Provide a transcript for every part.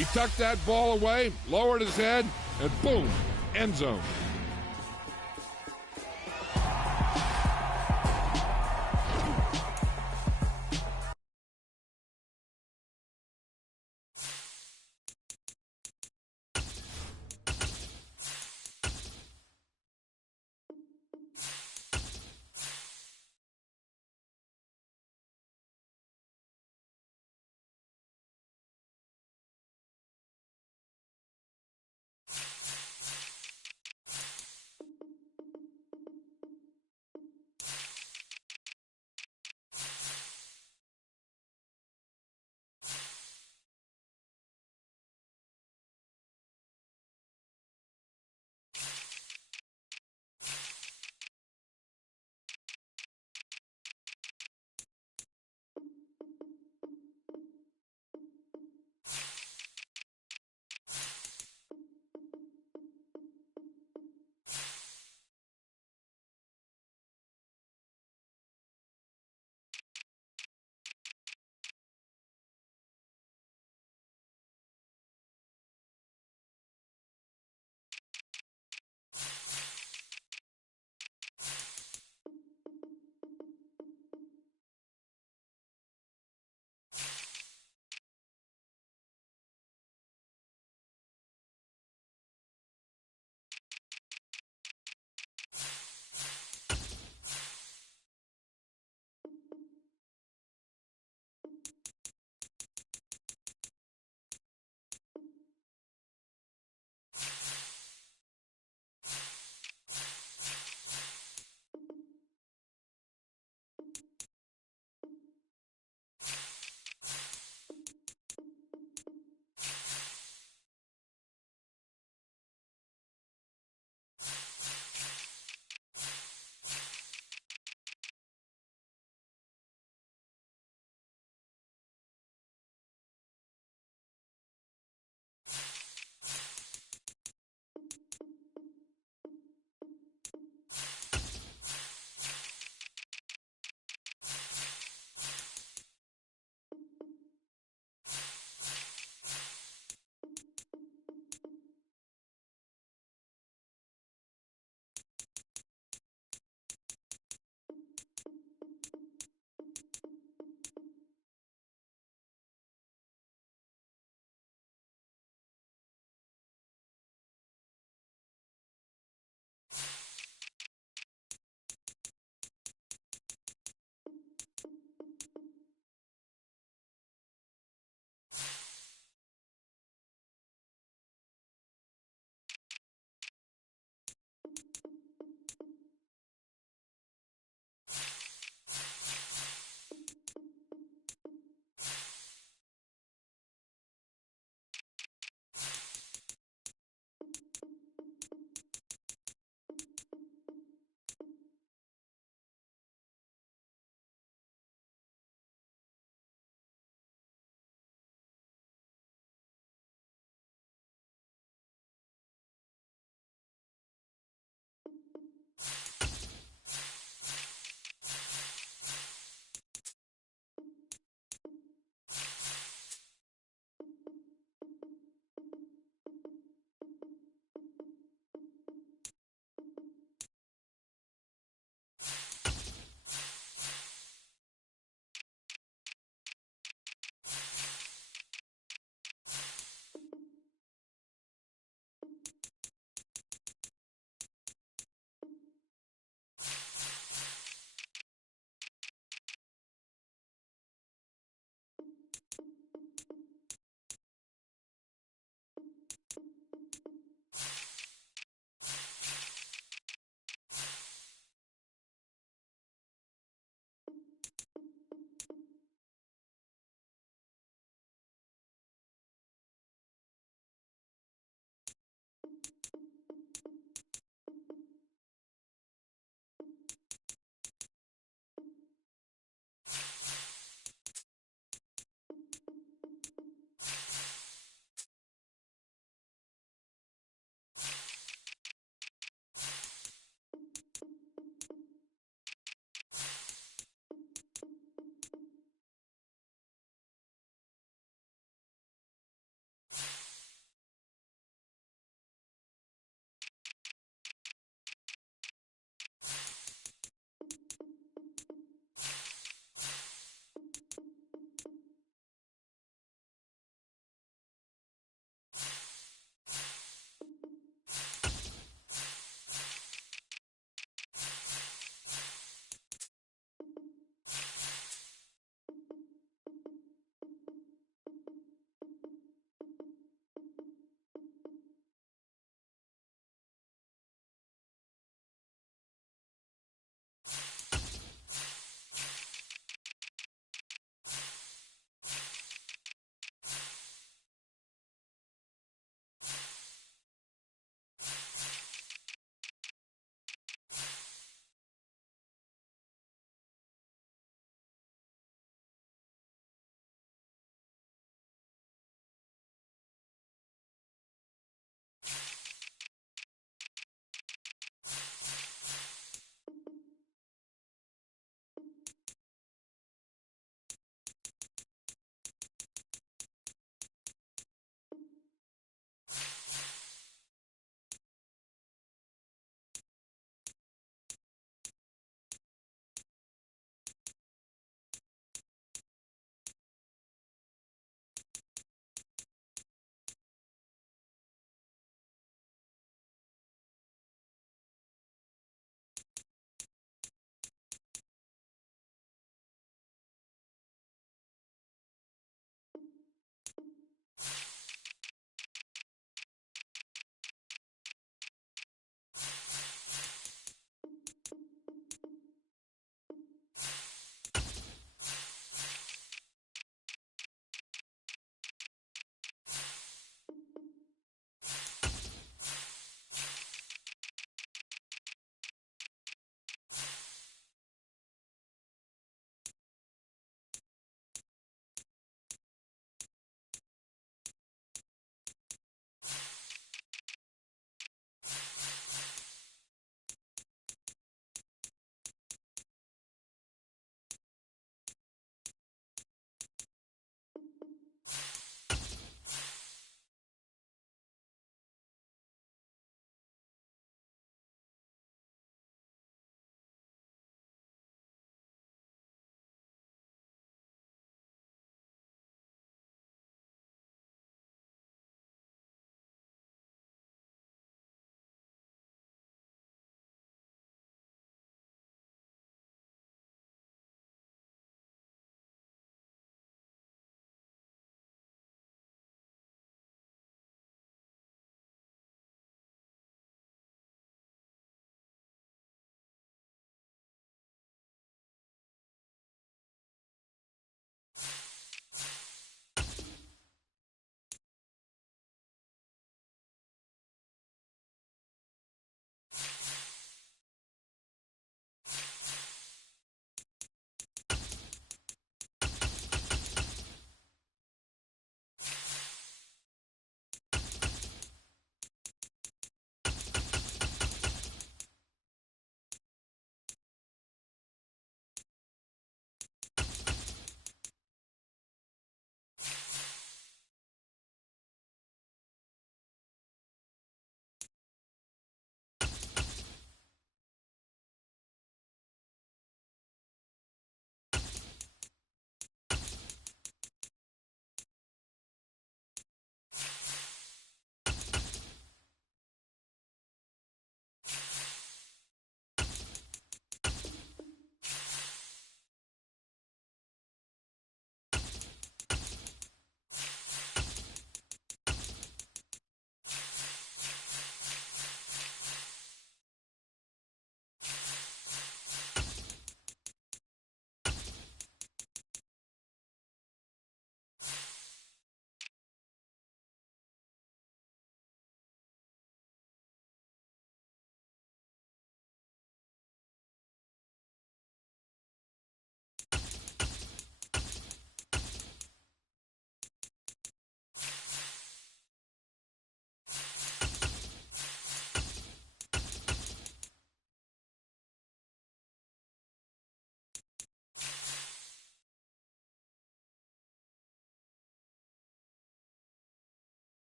He tucked that ball away, lowered his head, and boom, end zone.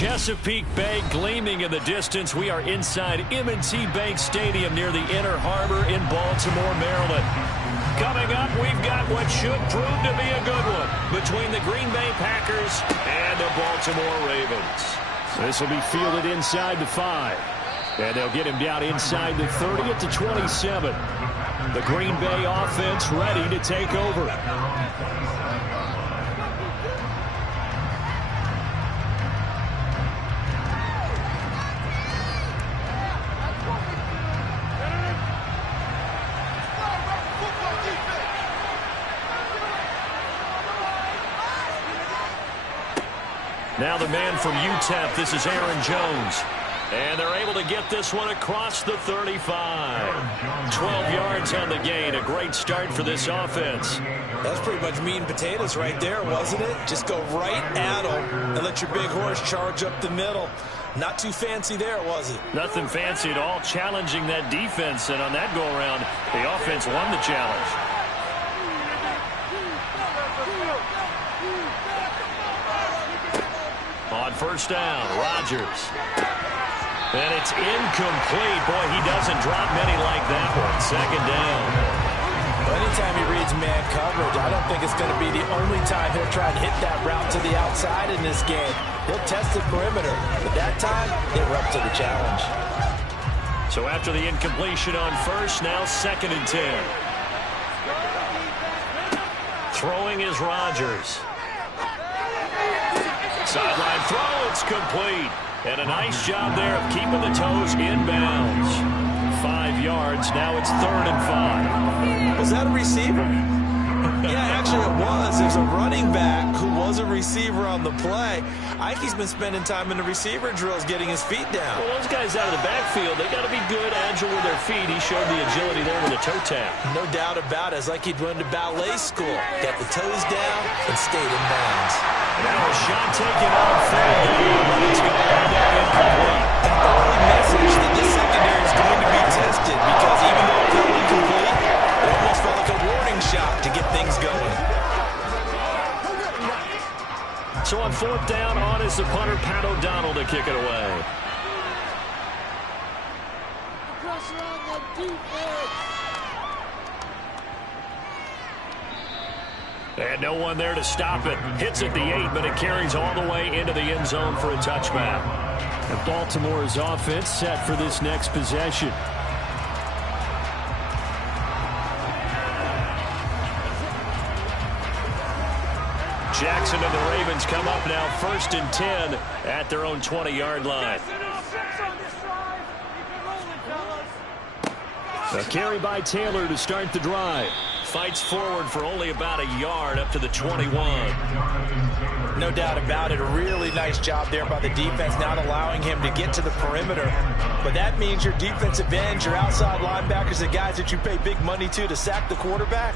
Chesapeake Bay gleaming in the distance. We are inside M&T Bank Stadium near the Inner Harbor in Baltimore, Maryland. Coming up, we've got what should prove to be a good one between the Green Bay Packers and the Baltimore Ravens. This will be fielded inside the 5. And they'll get him down inside the 30 at the 27. The Green Bay offense ready to take over. Now the man from UTEP, this is Aaron Jones. And they're able to get this one across the 35. 12 yards on the gain. A great start for this offense. That's pretty much meat and potatoes right there, wasn't it? Just go right at them and let your big horse charge up the middle. Not too fancy there, was it? Nothing fancy at all. Challenging that defense. And on that go-around, the offense won the challenge. On first down, Rodgers. And it's incomplete. Boy, he doesn't drop many like that one. Second down. Well, anytime he reads man coverage, I don't think it's going to be the only time he'll try to hit that route to the outside in this game. He'll test the perimeter, but that time, they were up to the challenge. So after the incompletion on first, now 2nd and 10. Throwing is Rodgers. Sideline throw, it's complete. And a nice job there of keeping the toes inbounds. 5 yards, now it's 3rd and 5. Was that a receiver? Yeah, actually it was. There's a running back who was a receiver on the play. I think he's been spending time in the receiver drills getting his feet down. Well, those guys out of the backfield, they got to be good, agile with their feet. He showed the agility there with a toe tap. No doubt about it. It's like he'd run to ballet school. Got the toes down and stayed in bounds. Now a shot taken on 3rd down, but it's going to end up incomplete. An early message that this secondary is going to be tested because even though it felt incomplete, it almost felt like a warning shot to get things going. So on 4th down, on is the punter, Pat O'Donnell, to kick it away. Pressure on the defense. And no one there to stop it. Hits at the 8, but it carries all the way into the end zone for a touchback. And Baltimore's offense set for this next possession. Jackson and the Ravens come up now 1st and 10 at their own 20-yard line. A carry by Taylor to start the drive. Fights forward for only about a yard up to the 21. No doubt about it. A really nice job there by the defense, not allowing him to get to the perimeter. But that means your defensive ends, your outside linebackers, the guys that you pay big money to sack the quarterback,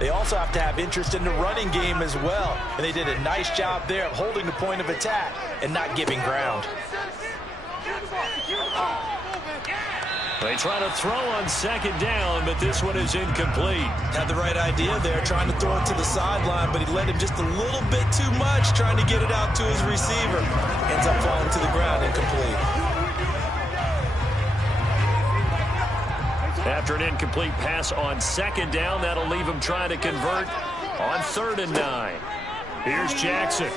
they also have to have interest in the running game as well. And they did a nice job there of holding the point of attack and not giving ground. They try to throw on 2nd down, but this one is incomplete. Had the right idea there, trying to throw it to the sideline, but he led him just a little bit too much, trying to get it out to his receiver. Ends up falling to the ground, incomplete. After an incomplete pass on 2nd down, that'll leave him trying to convert on 3rd and 9. Here's Jackson.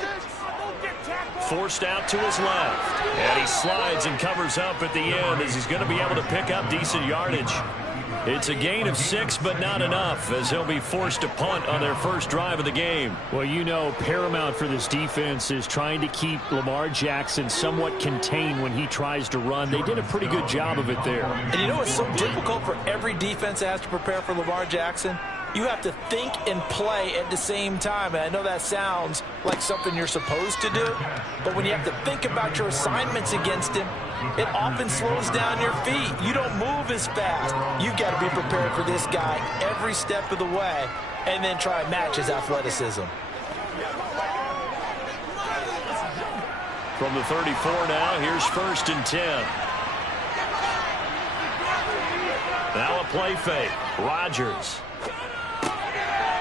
Forced out to his left. And he slides and covers up at the end as he's going to be able to pick up decent yardage. It's a gain of 6, but not enough, as he'll be forced to punt on their first drive of the game. Well, you know, paramount for this defense is trying to keep Lamar Jackson somewhat contained when he tries to run. They did a pretty good job of it there. And you know it's so difficult for every defense that has to prepare for Lamar Jackson? You have to think and play at the same time. And I know that sounds like something you're supposed to do, but when you have to think about your assignments against him, it often slows down your feet. You don't move as fast. You've got to be prepared for this guy every step of the way and then try and match his athleticism. From the 34 now, here's 1st and 10. Now a play fake. Rodgers.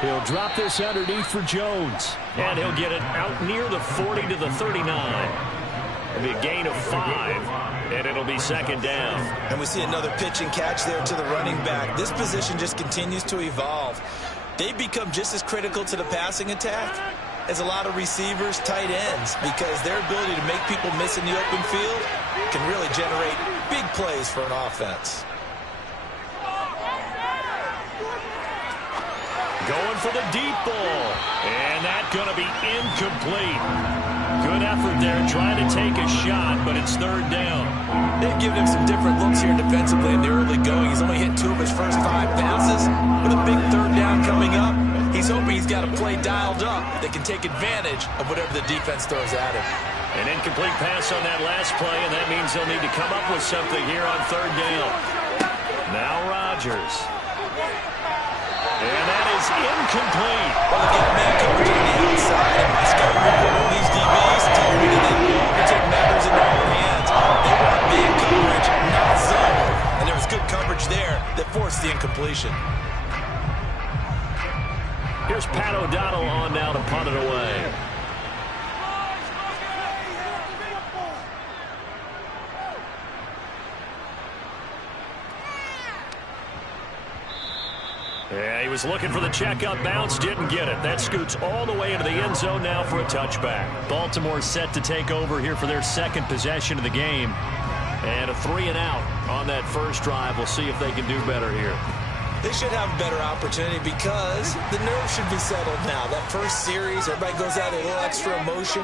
He'll drop this underneath for Jones. And he'll get it out near the 40 to the 39. It'll be a gain of 5, and it'll be second down. And we see another pitch and catch there to the running back. This position just continues to evolve. They become just as critical to the passing attack as a lot of receivers, tight ends, because their ability to make people miss in the open field can really generate big plays for an offense. Going for the deep ball, and that's going to be incomplete. Good effort there trying to take a shot, but it's third down. They've given him some different looks here defensively in the early going. He's only hit 2 of his first 5 passes. With a big third down coming up, he's hoping he's got a play dialed up that can take advantage of whatever the defense throws at him. An incomplete pass on that last play, and that means they'll need to come up with something here on third down. Now Rodgers. And that is incomplete. Well, they've got man coverage on the outside. And my scouting report on these DBs tells me that they love to take matters in their own hands. They want man coverage, not zone. And there was good coverage there that forced the incompletion. Here's Pat O'Donnell on now to punt it away. Yeah, he was looking for the checkup bounce, didn't get it. That scoots all the way into the end zone now for a touchback. Baltimore set to take over here for their second possession of the game. And a 3 and out on that first drive. We'll see if they can do better here. They should have a better opportunity because the nerves should be settled now. That first series, everybody goes out a little extra emotion.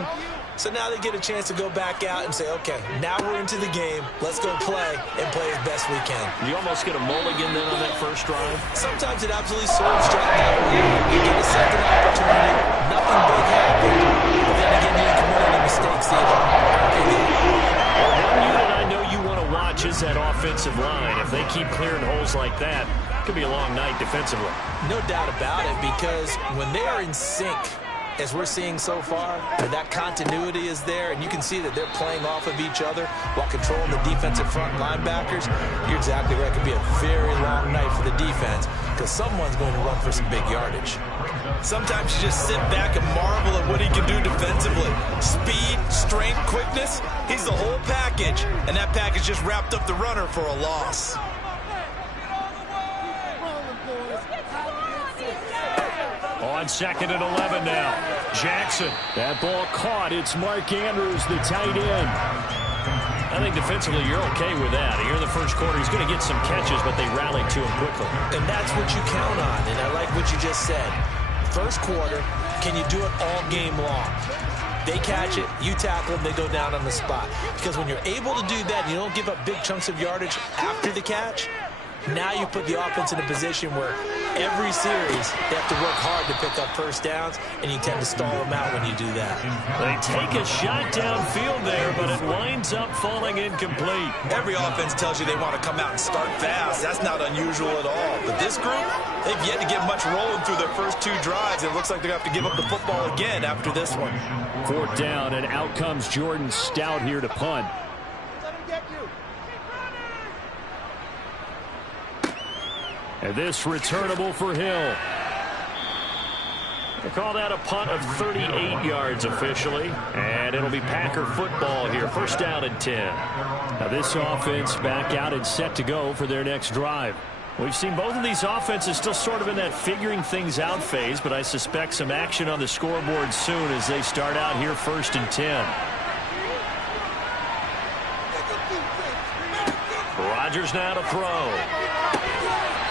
So now they get a chance to go back out and say, okay, now we're into the game. Let's go play and play as best we can. You almost get a mulligan then on that first drive? Sometimes it absolutely serves to that way. You get a second opportunity. Nothing big happened. But then again, you didn't commit any mistakes either. Well, one unit I know you want to watch is that offensive line. If they keep clearing holes like that, it could be a long night defensively. No doubt about it, because when they are in sync, as we're seeing so far, that continuity is there, and you can see that they're playing off of each other while controlling the defensive front linebackers. You're exactly right. It could be a very long night for the defense because someone's going to run for some big yardage. Sometimes you just sit back and marvel at what he can do defensively. Speed, strength, quickness, he's the whole package, and that package just wrapped up the runner for a loss. On second and 11 now. Jackson. That ball caught. It's Mark Andrews, the tight end. I think defensively you're okay with that. Here in the first quarter, he's going to get some catches, but they rallied to him quickly. And that's what you count on, and I like what you just said. First quarter, can you do it all game long? They catch it, you tackle them, they go down on the spot. Because when you're able to do that, and you don't give up big chunks of yardage after the catch, now you put the offense in a position where every series they have to work hard to pick up first downs, and you tend to stall them out when you do that. They take a shot downfield there, but it winds up falling incomplete. Every offense tells you they want to come out and start fast. That's not unusual at all. But this group, they've yet to get much rolling through their first 2 drives. It looks like they're going to have to give up the football again after this one. Fourth down, and out comes Jordan Stout here to punt. And this returnable for Hill. They call that a punt of 38 yards officially. And it'll be Packer football here. First down and 10. Now this offense back out and set to go for their next drive. We've seen both of these offenses still sort of in that figuring things out phase, but I suspect some action on the scoreboard soon as they start out here first and 10. Rodgers now to throw.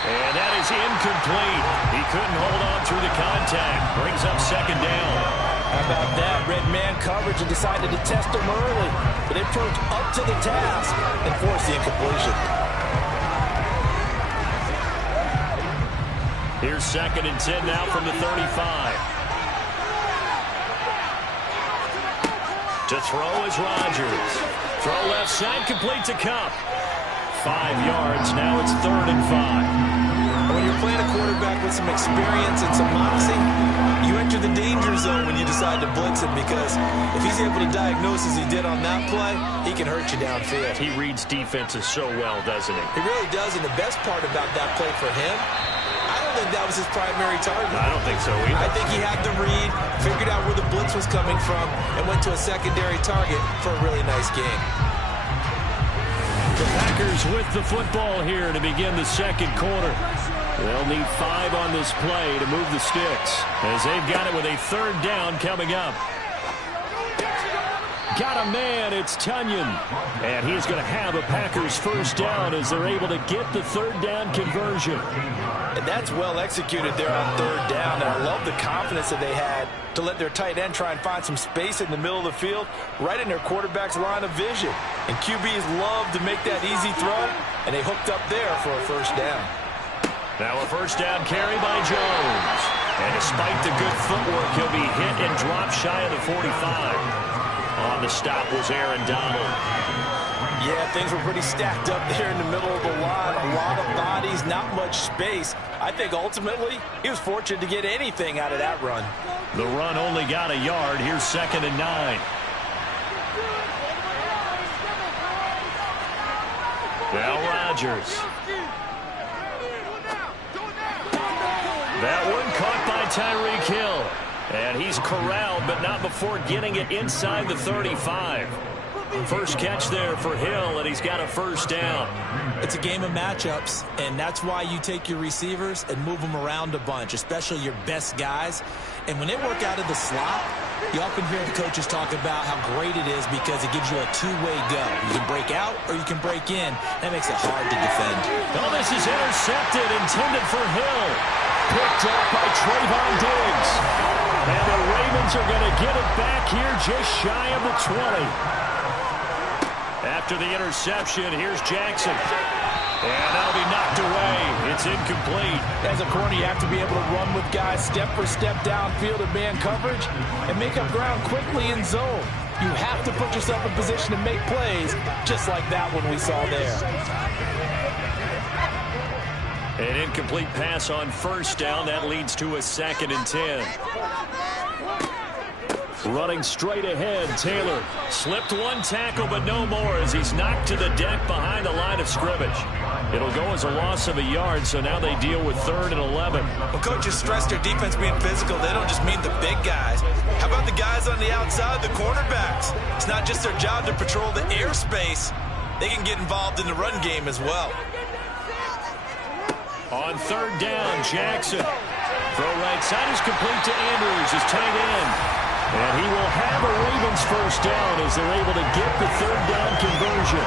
And that is incomplete. He couldn't hold on through the contact. Brings up second down. How about that? Red man coverage and decided to test him early. But they proved up to the task and forced the incompletion. Here's second and 10 now from the 35. To throw is Rodgers. Throw left side, complete to Kupp. 5 yards. Now it's third and 5. When you're playing a quarterback with some experience and some moxie, you enter the danger zone when you decide to blitz him, because if he's able to diagnose as he did on that play, he can hurt you downfield. He reads defenses so well, doesn't he? He really does, and the best part about that play for him, I don't think that was his primary target. I don't think so either. I think he had the read, figured out where the blitz was coming from, and went to a secondary target for a really nice game. The Packers with the football here to begin the second quarter. They'll need 5 on this play to move the sticks, as they've got it with a third down coming up. Got a man, it's Tunyon. And he's going to have a Packers first down as they're able to get the third down conversion. And that's well executed there on third down. And I love the confidence that they had to let their tight end try and find some space in the middle of the field, right in their quarterback's line of vision. And QBs love to make that easy throw, and they hooked up there for a first down. Now a first down carry by Jones. And despite the good footwork, he'll be hit and dropped shy of the 45. On the stop was Aaron Donald. Yeah, things were pretty stacked up there in the middle of the line. A lot of bodies, not much space. I think ultimately he was fortunate to get anything out of that run. The run only got a yard. Here's 2nd and 9. Now Rodgers. That one caught by Tyreek Hill. And he's corralled, but not before getting it inside the 35. First catch there for Hill, and he's got a first down. It's a game of matchups, and that's why you take your receivers and move them around a bunch, especially your best guys. And when they work out of the slot, you often hear the coaches talk about how great it is because it gives you a two-way go. You can break out or you can break in. That makes it hard to defend. Oh, this is intercepted, intended for Hill. Picked up by Trayvon Diggs. And the Ravens are going to get it back here just shy of the 20. After the interception, here's Jackson. And that'll be knocked away. It's incomplete. As a corner, you have to be able to run with guys step for step downfield in man coverage and make up ground quickly in zone. You have to put yourself in position to make plays, just like that one we saw there. An incomplete pass on first down. That leads to a 2nd and 10. Running straight ahead, Taylor slipped one tackle, but no more as he's knocked to the deck behind the line of scrimmage. It'll go as a loss of a yard, so now they deal with 3rd and 11. When coaches stress their defense being physical, they don't just mean the big guys. How about the guys on the outside, the cornerbacks? It's not just their job to patrol the airspace. They can get involved in the run game as well. On 3rd down, Jackson. Throw right side is complete to Andrews, his tight end. And he will have a Ravens first down as they're able to get the 3rd down conversion.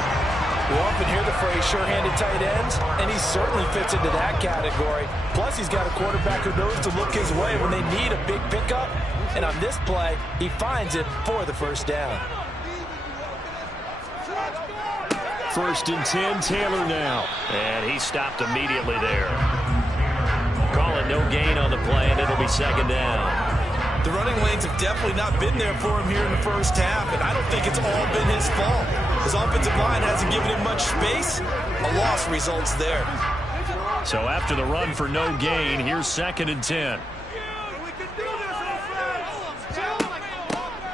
We often hear the phrase sure-handed tight ends, and he certainly fits into that category. Plus, he's got a quarterback who knows to look his way when they need a big pickup. And on this play, he finds it for the first down. 1st and 10, Taylor now. And he stopped immediately there. Call it no gain on the play, and it'll be 2nd down. The running lanes have definitely not been there for him here in the first half, and I don't think it's all been his fault. His offensive line hasn't given him much space. A loss results there. So after the run for no gain, here's 2nd and 10.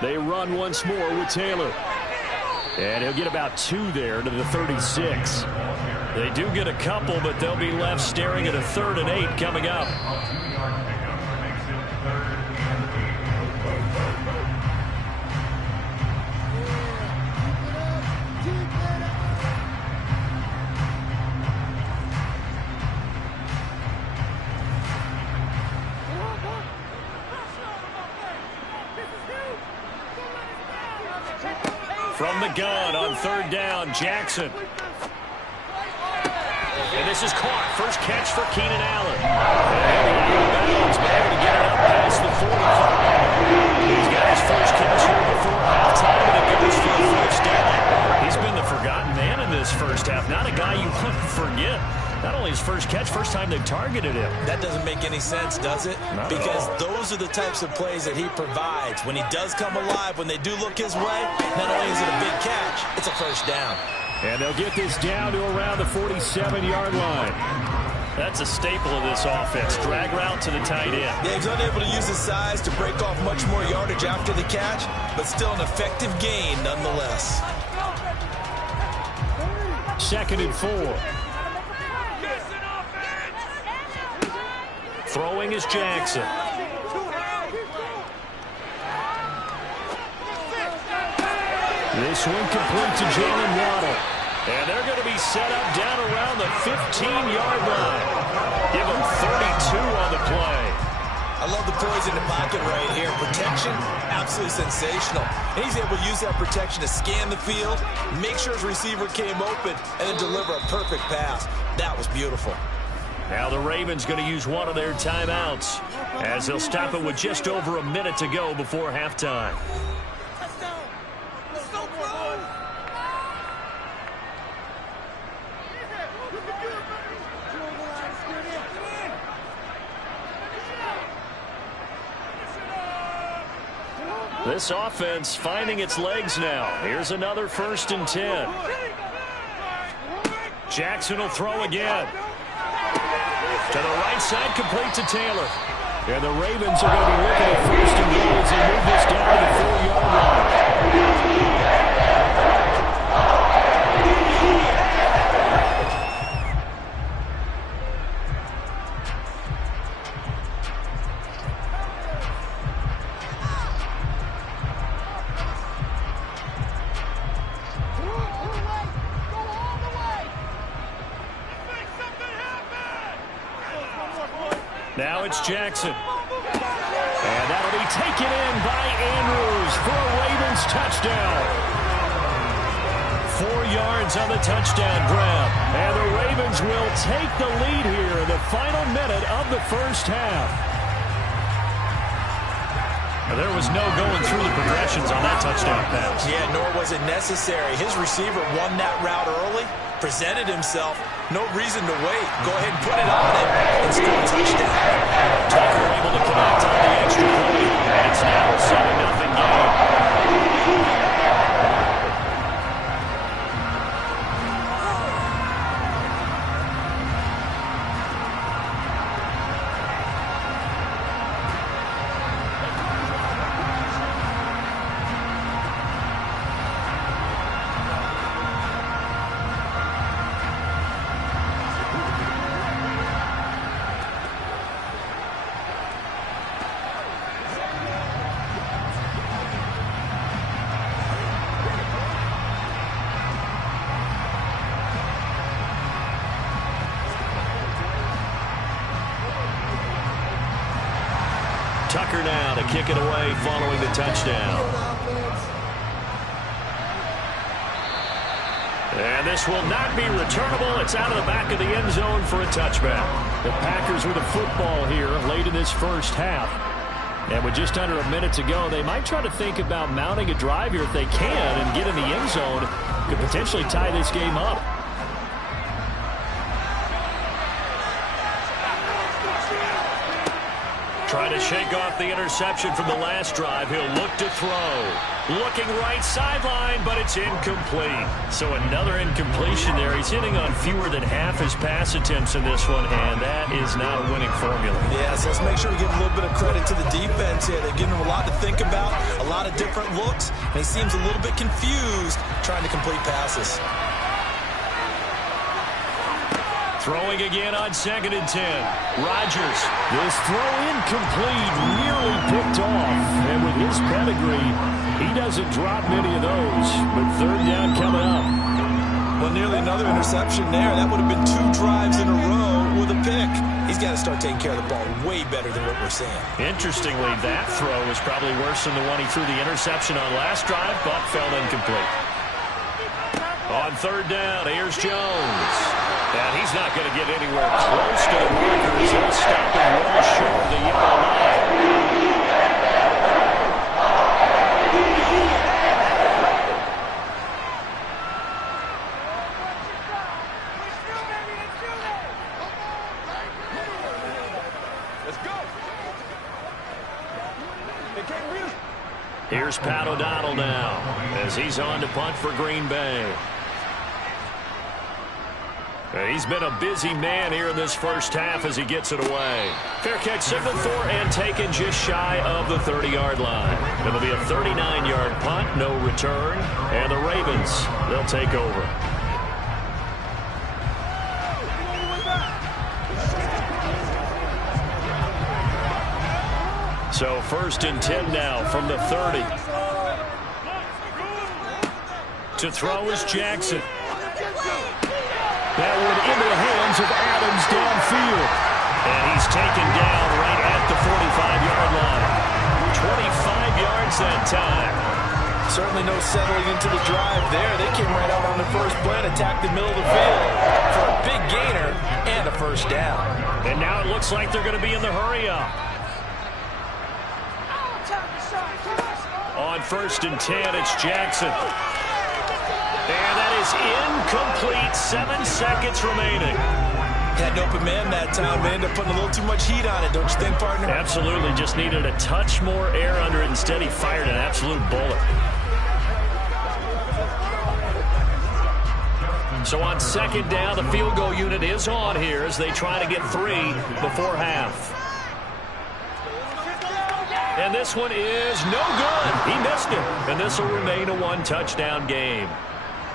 They run once more with Taylor. And he'll get about 2 there to the 36. They do get a couple, but they'll be left staring at a 3rd and 8 coming up. From the gun on 3rd down, Jackson. And this is caught. First catch for Keenan Allen. And out of bounds, but able to get it up past the 45. He's got his first catch here before halftime, and it goes for the first down. He's been the forgotten man in this first half. Not a guy you want to forget. Not only his first catch, first time they've targeted him. That doesn't make any sense, does it? Because those are the types of plays that he provides. When he does come alive, when they do look his way, not only is it a big catch, it's a first down. And they'll get this down to around the 47-yard line. That's a staple of this offense. Drag route to the tight end. Yeah, he's unable to use his size to break off much more yardage after the catch, but still an effective gain nonetheless. 2nd and 4. Throwing is Jackson. This one complete to Jalen Waddle. And they're going to be set up down around the 15-yard line. Give them 32 on the play. I love the poise in the pocket right here. Protection, absolutely sensational. And he's able to use that protection to scan the field, make sure his receiver came open, and then deliver a perfect pass. That was beautiful. Now the Ravens going to use one of their timeouts as they'll stop it with just over a minute to go before halftime. This offense finding its legs now. Here's another 1st and 10. Jackson will throw again. To the right side, complete to Taylor. And the Ravens are going to be looking at 1st and goal as they move this down to the 4-yard line. Now it's Jackson. And that'll be taken in by Andrews for a Ravens touchdown. 4 yards on the touchdown grab. And the Ravens will take the lead here in the final minute of the first half. There was no going through the progressions on that touchdown pass. Yeah, nor was it necessary. His receiver won that route early, presented himself. No reason to wait. Go ahead and put it on him and score a touchdown. Tucker able to connect on the extra point. It's now a 7-0 game. Tucker now to kick it away following the touchdown. And this will not be returnable. It's out of the back of the end zone for a touchback. The Packers with the football here late in this first half. And with just under a minute to go, they might try to think about mounting a drive here if they can and get in the end zone. Could potentially tie this game up. Trying to shake off the interception from the last drive. He'll look to throw. Looking right sideline, but it's incomplete. So another incompletion there. He's hitting on fewer than half his pass attempts in this one, and that is not a winning formula. Yeah, so let's make sure we give a little bit of credit to the defense here. They're giving him a lot to think about, a lot of different looks, and he seems a little bit confused trying to complete passes. Throwing again on 2nd and 10. Rodgers. This throw incomplete, nearly picked off. And with his pedigree, he doesn't drop many of those. But 3rd down coming up. Well, nearly another interception there. That would have been 2 drives in a row with a pick. He's got to start taking care of the ball way better than what we're seeing. Interestingly, that throw was probably worse than the one he threw the interception on last drive, but fell incomplete. On 3rd down, here's Jones. And he's not going to get anywhere close to the markers. He'll stop him well short of the yellow line. Let's go. Here's Pat O'Donnell now as he's on to punt for Green Bay. He's been a busy man here in this first half as he gets it away. Fair catch signaled for and taken just shy of the 30-yard line. It'll be a 39-yard punt, no return, and the Ravens, they'll take over. So 1st and 10 now from the 30. To throw is Jackson. That one into the hands of Adams downfield. And he's taken down right at the 45-yard line. 25 yards that time. Certainly no settling into the drive there. They came right out on the first play and attacked the middle of the field for a big gainer and a first down. And now it looks like they're going to be in the hurry-up. On 1st and 10, it's Jackson. And that is incomplete. 7 seconds remaining. Had an open man that time, but ended up putting a little too much heat on it, don't you think, partner? Absolutely. Just needed a touch more air under it. Instead, he fired an absolute bullet. So on 2nd down, the field goal unit is on here as they try to get 3 before half. And this one is no good. He missed it. And this will remain a 1-touchdown game.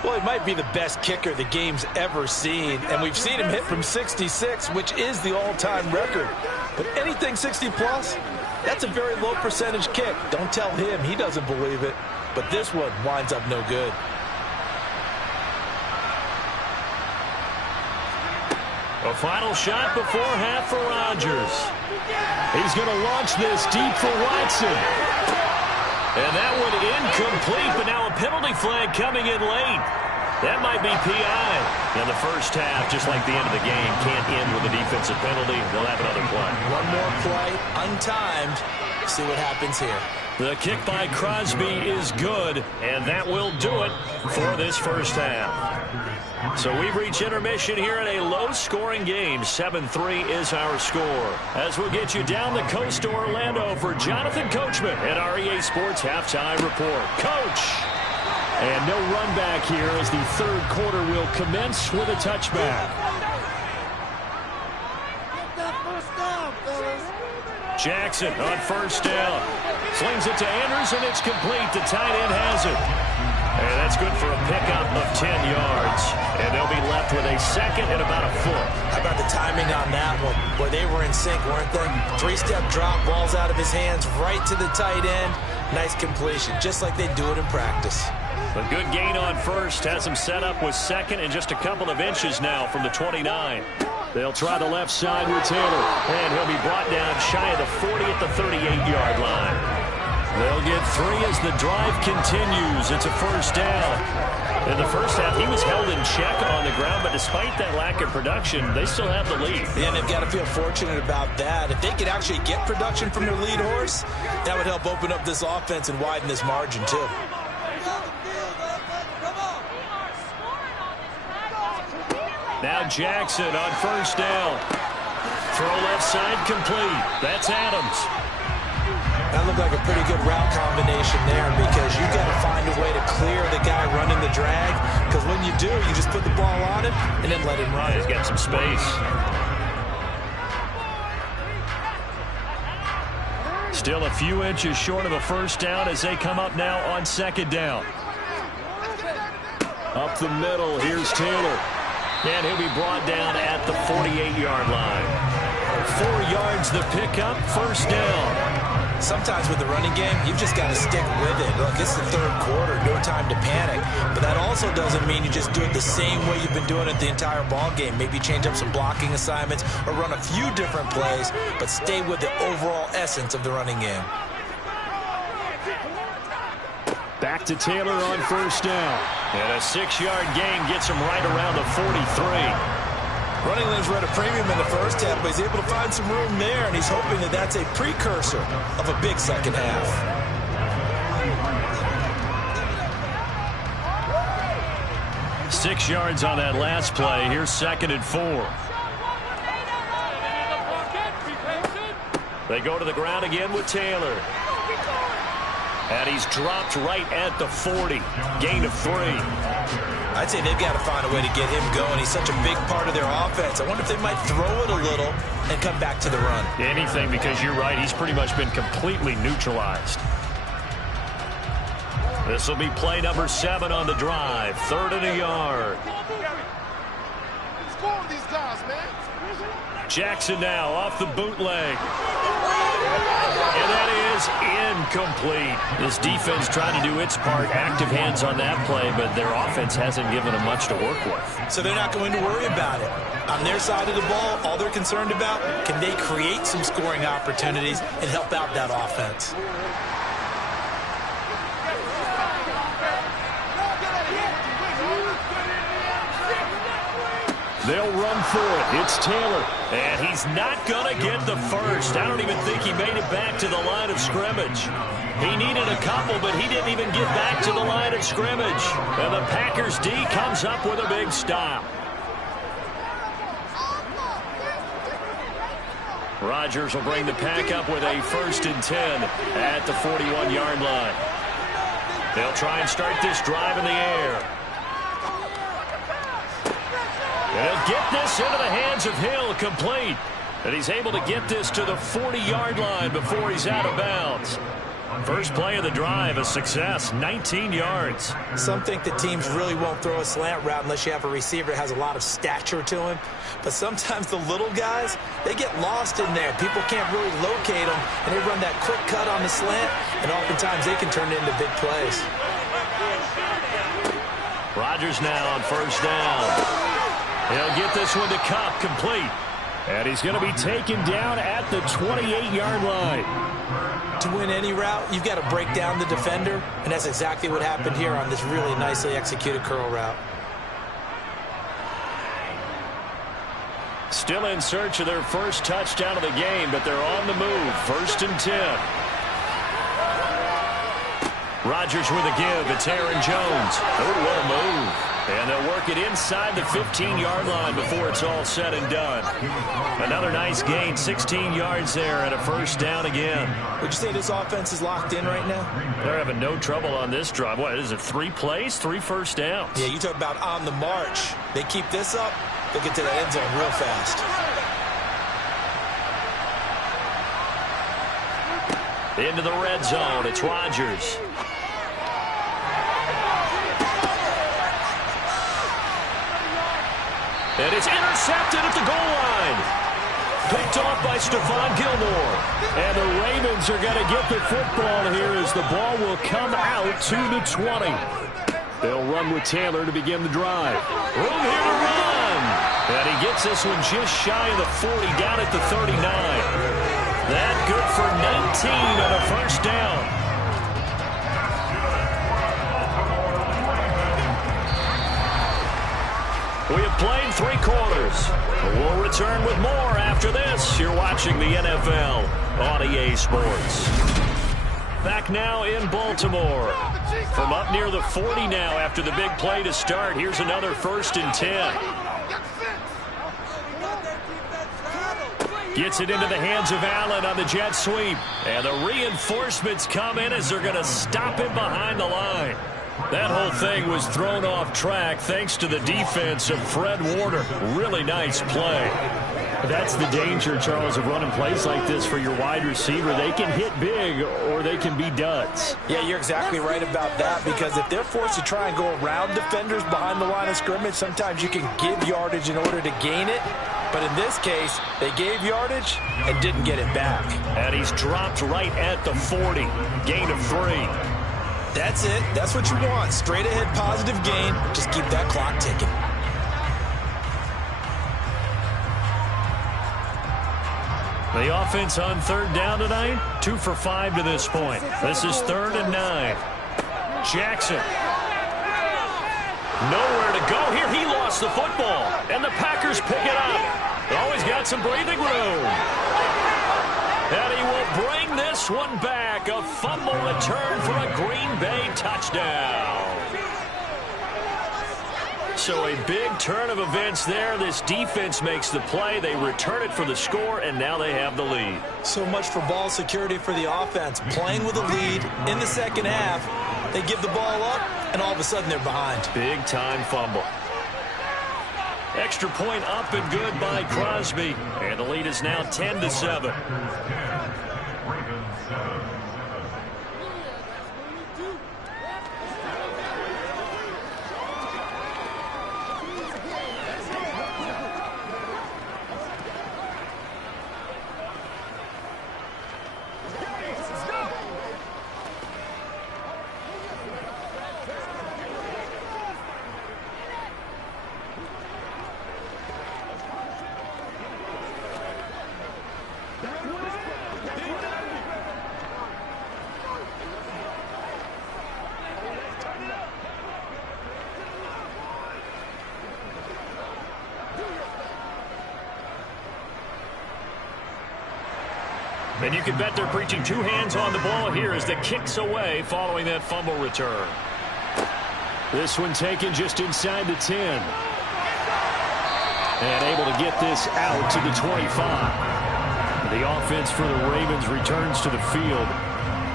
Well, he might be the best kicker the game's ever seen, and we've seen him hit from 66, which is the all-time record. But anything 60-plus, that's a very low percentage kick. Don't tell him he doesn't believe it. But this one winds up no good. A final shot before half for Rodgers. He's going to launch this deep for Watson. And that one incomplete, but now a penalty flag coming in late. That might be PI. In the first half, just like the end of the game, can't end with a defensive penalty. They'll have another play. One more play, untimed. See what happens here. The kick by Crosby is good, and that will do it for this first half. So we've reached intermission here in a low-scoring game. 7-3 is our score. As we'll get you down the coast to Orlando for Jonathan Coachman at our EA Sports Halftime Report. Coach! And no run back here as the 3rd quarter will commence with a touchback. Get that first down, fellas. Jackson on 1st down. Slings it to Andrews, and it's complete. The tight end has it. And that's good for a pickup of 10 yards. And they'll be left with a 2nd and about a foot. How about the timing on that one? Boy, they were in sync, weren't they? 3-step drop, balls out of his hands, right to the tight end. Nice completion, just like they do it in practice. A good gain on 1st. Has him set up with 2nd and just a couple of inches now from the 29. They'll try the left side with Taylor. And he'll be brought down shy of the 40 at the 38-yard line. They'll get 3 as the drive continues. It's a first down. In the first half, he was held in check on the ground, but despite that lack of production, they still have the lead. And they've got to feel fortunate about that. If they could actually get production from their lead horse, that would help open up this offense and widen this margin, too. Now Jackson on 1st down. Throw left side complete. That's Adams. That looked like a pretty good route combination there because you've got to find a way to clear the guy running the drag, because when you do, you just put the ball on him and then let him run. He's got some space. Still a few inches short of a first down as they come up now on 2nd down. Up the middle, here's Taylor. And he'll be brought down at the 48-yard line. 4 yards the pickup, first down. Sometimes with the running game, you've just got to stick with it. Look, it's the 3rd quarter, no time to panic. But that also doesn't mean you just do it the same way you've been doing it the entire ball game. Maybe change up some blocking assignments or run a few different plays, but stay with the overall essence of the running game. Back to Taylor on 1st down. And a 6-yard gain gets him right around the 43. Running lanes were at a premium in the first half, but he's able to find some room there, and he's hoping that that's a precursor of a big second half. 6 yards on that last play. Here's 2nd and 4. They go to the ground again with Taylor. And he's dropped right at the 40. Gain of 3. I'd say they've got to find a way to get him going. He's such a big part of their offense. I wonder if they might throw it a little and come back to the run. Anything, because you're right. He's pretty much been completely neutralized. This will be play number 7 on the drive. 3rd and a yard. Score these guys, man. Jackson now off the bootleg. And that is incomplete. This defense trying to do its part. Active hands on that play, but their offense hasn't given them much to work with. So they're not going to worry about it. On their side of the ball, all they're concerned about, can they create some scoring opportunities and help out that offense? They'll run for it. It's Taylor. And he's not going to get the first. I don't even think he made it back to the line of scrimmage. He needed a couple, but he didn't even get back to the line of scrimmage. And the Packers D comes up with a big stop. Rodgers will bring the Pack up with a 1st and 10 at the 41-yard line. They'll try and start this drive in the air. And he'll get this into the hands of Hill, complete. And he's able to get this to the 40-yard line before he's out of bounds. First play of the drive, a success, 19 yards. Some think that teams really won't throw a slant route unless you have a receiver that has a lot of stature to him. But sometimes the little guys, they get lost in there. People can't really locate them, and they run that quick cut on the slant, and oftentimes they can turn it into big plays. Rodgers now on 1st down. He'll get this one to Kupp, complete. And he's going to be taken down at the 28-yard line. To win any route, you've got to break down the defender, and that's exactly what happened here on this really nicely executed curl route. Still in search of their first touchdown of the game, but they're on the move. 1st and 10. Rodgers with a give. It's Aaron Jones. Oh, what a move. And they'll work it inside the 15-yard line before it's all said and done. Another nice gain, 16 yards there, and a 1st down again. Would you say this offense is locked in right now? They're having no trouble on this drive. What is it, 3 plays, 3 first downs? Yeah, you talk about on the march. They keep this up, they'll get to the end zone real fast. Into the red zone, it's Rodgers. And it's intercepted at the goal line. Picked off by Stephon Gilmore. And the Ravens are going to get the football here as the ball will come out to the 20. They'll run with Taylor to begin the drive. Room here to run. And he gets this one just shy of the 40, down at the 39. That good for 19 on a 1st down. We have played 3 quarters. We'll return with more after this. You're watching the NFL on EA Sports. Back now in Baltimore. From up near the 40 now after the big play to start. Here's another 1st and 10. Gets it into the hands of Allen on the jet sweep. And the reinforcements come in as they're going to stop him behind the line. That whole thing was thrown off track thanks to the defense of Fred Warner. Really nice play. That's the danger, Charles, of running plays like this for your wide receiver. They can hit big or they can be duds. Yeah, you're exactly right about that, because if they're forced to try and go around defenders behind the line of scrimmage, sometimes you can give yardage in order to gain it. But in this case, they gave yardage and didn't get it back. And he's dropped right at the 40. Gain of 3. That's it. That's what you want. Straight ahead positive gain. Just keep that clock ticking. The offense on 3rd down tonight, 2 for 5 to this point. This is 3rd and 9. Jackson. Nowhere to go here. He lost the football. And the Packers pick it up. Always got some breathing room. And he will bring this one back. A fumble return for a Green Bay touchdown. So a big turn of events there. This defense makes the play. They return it for the score, and now they have the lead. So much for ball security for the offense. Playing with a lead in the 2nd half. They give the ball up, and all of a sudden they're behind. Big time fumble. Extra point up and good by Crosby. And the lead is now 10-7. And you can bet they're preaching two hands on the ball here as the kick's away following that fumble return. This one taken just inside the 10. And able to get this out to the 25. The offense for the Ravens returns to the field.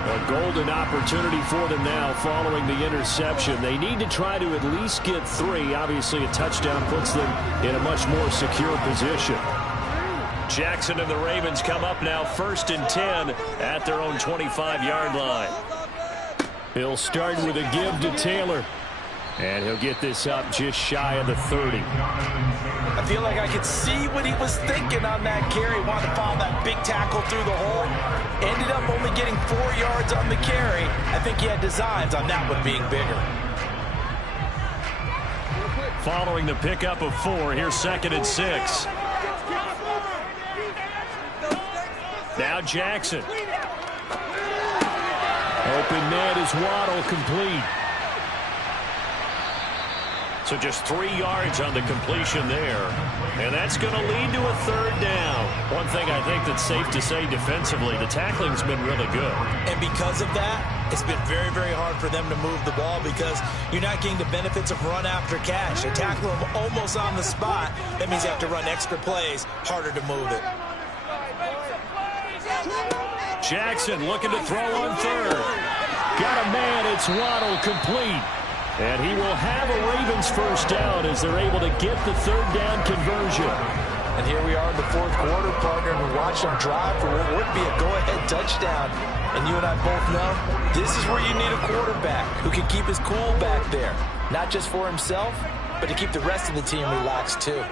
A golden opportunity for them now following the interception. They need to try to at least get 3. Obviously, a touchdown puts them in a much more secure position. Jackson and the Ravens come up now 1st and 10 at their own 25-yard line. He'll start with a give to Taylor. And he'll get this up just shy of the 30. I feel like I could see what he was thinking on that carry. Wanted to follow that big tackle through the hole. Ended up only getting 4 yards on the carry. I think he had designs on that one being bigger. Following the pickup of 4, here's 2nd and 6. Now Jackson. Open net is Waddle, complete. So just 3 yards on the completion there. And that's going to lead to a 3rd down. One thing I think that's safe to say defensively, the tackling's been really good. And because of that, it's been very, very hard for them to move the ball because you're not getting the benefits of run after catch. They tackle them almost on the spot. That means you have to run extra plays, harder to move it. Jackson looking to throw on 3rd. Got a man, it's Waddle, complete. And he will have a Ravens 1st down as they're able to get the 3rd down conversion. And here we are in the 4th quarter, partner, and we watch them drive for what would be a go-ahead touchdown. And you and I both know this is where you need a quarterback who can keep his cool back there. Not just for himself, but to keep the rest of the team relaxed too.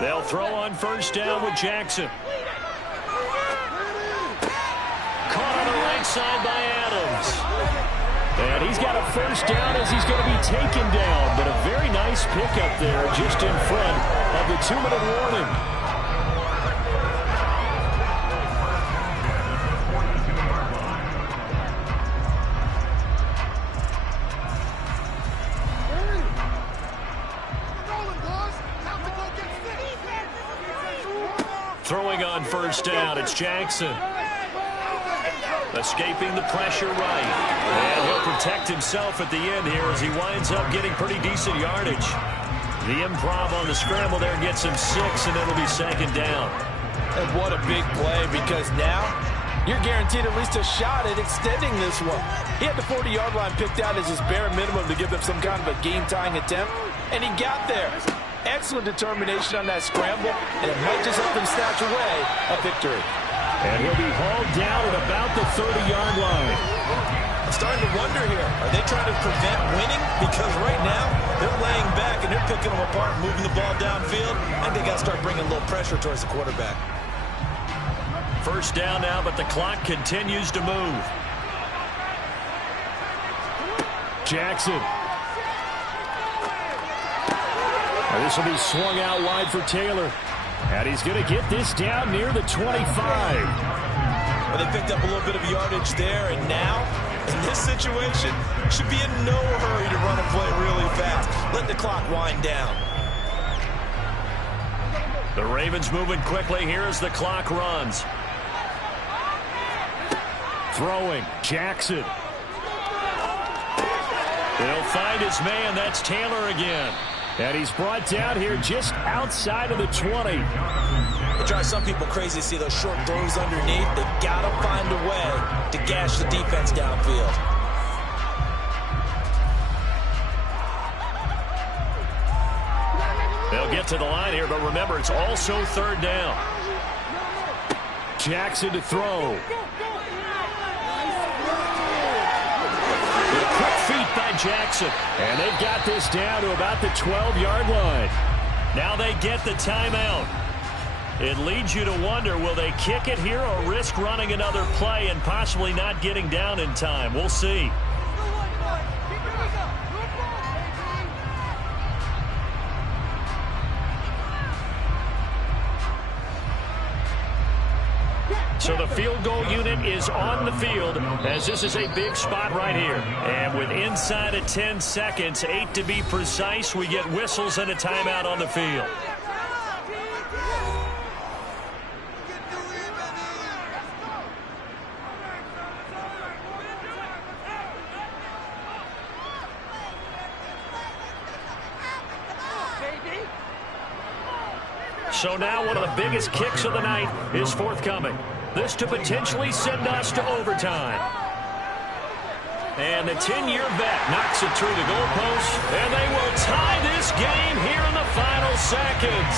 They'll throw on 1st down with Jackson. Caught on the right side by Adams. And he's got a 1st down as he's going to be taken down. But a very nice pickup there just in front of the 2-minute warning. Throwing on 1st down, it's Jackson. Escaping the pressure right. And he'll protect himself at the end here as he winds up getting pretty decent yardage. The improv on the scramble there gets him 6, and it'll be 2nd down. And what a big play, because now you're guaranteed at least a shot at extending this one. He had the 40-yard line picked out as his bare minimum to give them some kind of a game-tying attempt, and he got there. Excellent determination on that scramble, and it might just help them snatch away a victory. And he'll be hauled down at about the 30-yard line. I'm starting to wonder here, are they trying to prevent winning? Because right now, they're laying back and they're picking them apart, moving the ball downfield, and they got to start bringing a little pressure towards the quarterback. 1st down now, but the clock continues to move. Jackson. This will be swung out wide for Taylor. And he's going to get this down near the 25. Well, they picked up a little bit of yardage there, and now, in this situation, should be in no hurry to run a play really fast. Let the clock wind down. The Ravens moving quickly here as the clock runs. Throwing, Jackson. He'll find his man. That's Taylor again. And he's brought down here just outside of the 20. It drives some people crazy to see those short throws underneath. They got to find a way to gash the defense downfield. They'll get to the line here, but remember, it's also 3rd down. Jackson to throw. By Jackson. And they've got this down to about the 12-yard line. Now they get the timeout. It leads you to wonder, will they kick it here or risk running another play and possibly not getting down in time? We'll see. So the field goal unit is on the field as this is a big spot right here. And with inside of 10 seconds, 8 to be precise, we get whistles and a timeout on the field. So now one of the biggest kicks of the night is forthcoming. This to potentially send us to overtime. And the 10-year vet knocks it through the goalpost, and they will tie this game here in the final seconds.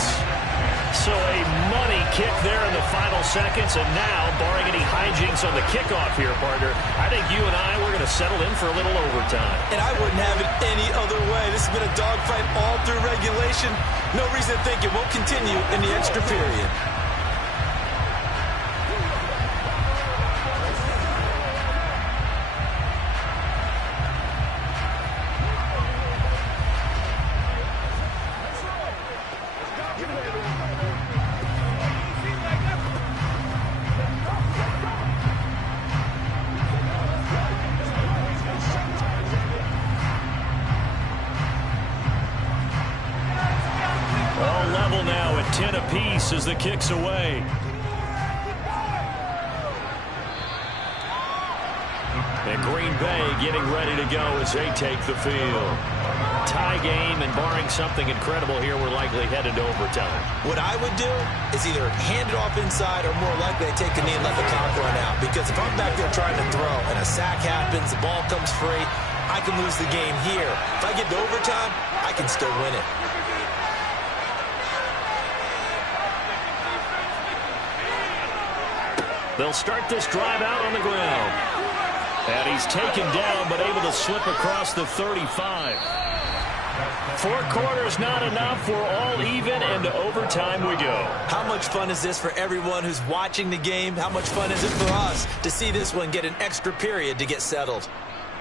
So a money kick there in the final seconds, and now, barring any hijinks on the kickoff here, partner, I think you and I, we're going to settle in for a little overtime. And I wouldn't have it any other way. This has been a dogfight all through regulation. No reason to think it won't continue in the extra period. As the kick's away. And Green Bay getting ready to go as they take the field. Tie game, and barring something incredible here, we're likely headed to overtime. What I would do is either hand it off inside or more likely I take a knee and let the clock run out. Because if I'm back there trying to throw and a sack happens, the ball comes free, I can lose the game here. If I get to overtime, I can still win it. They'll start this drive out on the ground. And he's taken down, but able to slip across the 35. 4 quarters not enough. We're all even, and to overtime we go. How much fun is this for everyone who's watching the game? How much fun is it for us to see this one get an extra period to get settled?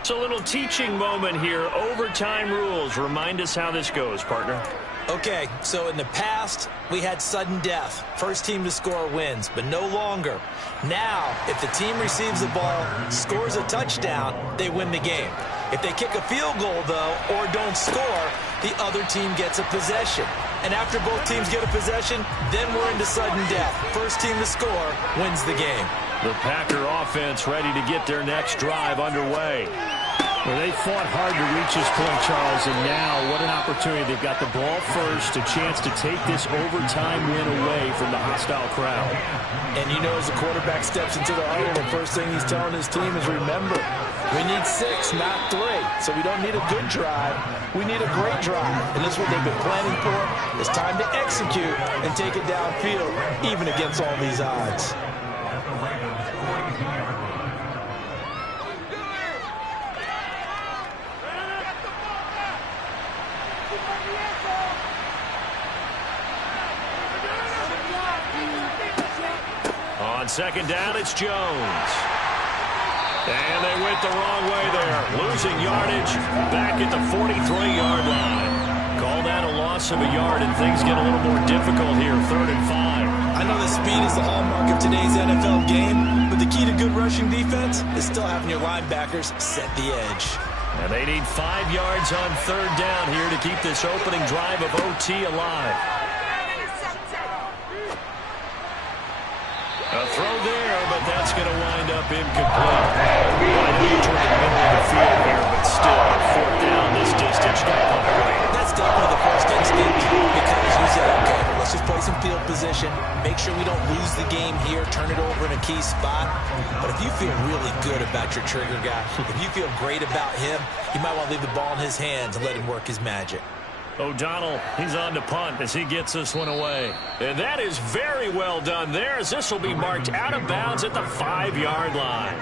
So a little teaching moment here. Overtime rules. Remind us how this goes, partner. Okay, so in the past, we had sudden death. First team to score wins, but no longer. Now, if the team receives the ball, scores a touchdown, they win the game. If they kick a field goal, though, or don't score, the other team gets a possession. And after both teams get a possession, then we're into sudden death. First team to score wins the game. The Packer offense ready to get their next drive underway. Well, they fought hard to reach this point, Charles, and now what an opportunity. They've got the ball first, a chance to take this overtime win away from the hostile crowd. And you know, as the quarterback steps into the huddle, the first thing he's telling his team is, remember, we need 6, not 3. So we don't need a good drive. We need a great drive. And this is what they've been planning for. It's time to execute and take it downfield, even against all these odds. On second down, it's Jones. And they went the wrong way there. Losing yardage back at the 43-yard line. Call that a loss of a yard, and things get a little more difficult here. 3rd and 5. I know that speed is the hallmark of today's NFL game, but the key to good rushing defense is still having your linebackers set the edge. And they need 5 yards on 3rd down here to keep this opening drive of OT alive. A throw there, but that's going to wind up incomplete. I know you're toward the middle of the field here, but still, 4th down this distance. That's definitely the first instinct, because you said, okay, let's just play some field position, make sure we don't lose the game here, turn it over in a key spot. But if you feel really good about your trigger guy, if you feel great about him, you might want to leave the ball in his hands and let him work his magic. O'Donnell, he's on to punt as he gets this one away. And that is very well done there, as this will be marked out of bounds at the 5-yard line.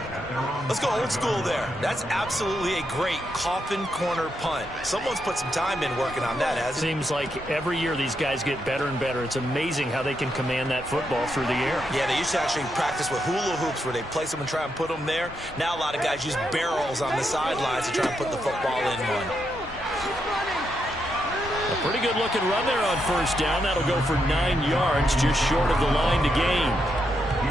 Let's go old school there. That's absolutely a great coffin corner punt. Someone's put some time in working on that, hasn't it? Seems like every year these guys get better and better. It's amazing how they can command that football through the air. Yeah, they used to actually practice with hula hoops where they place them and try and put them there. Now a lot of guys use barrels on the sidelines to try and put the football in one. A pretty good-looking run there on 1st down. That'll go for 9 yards, just short of the line to gain.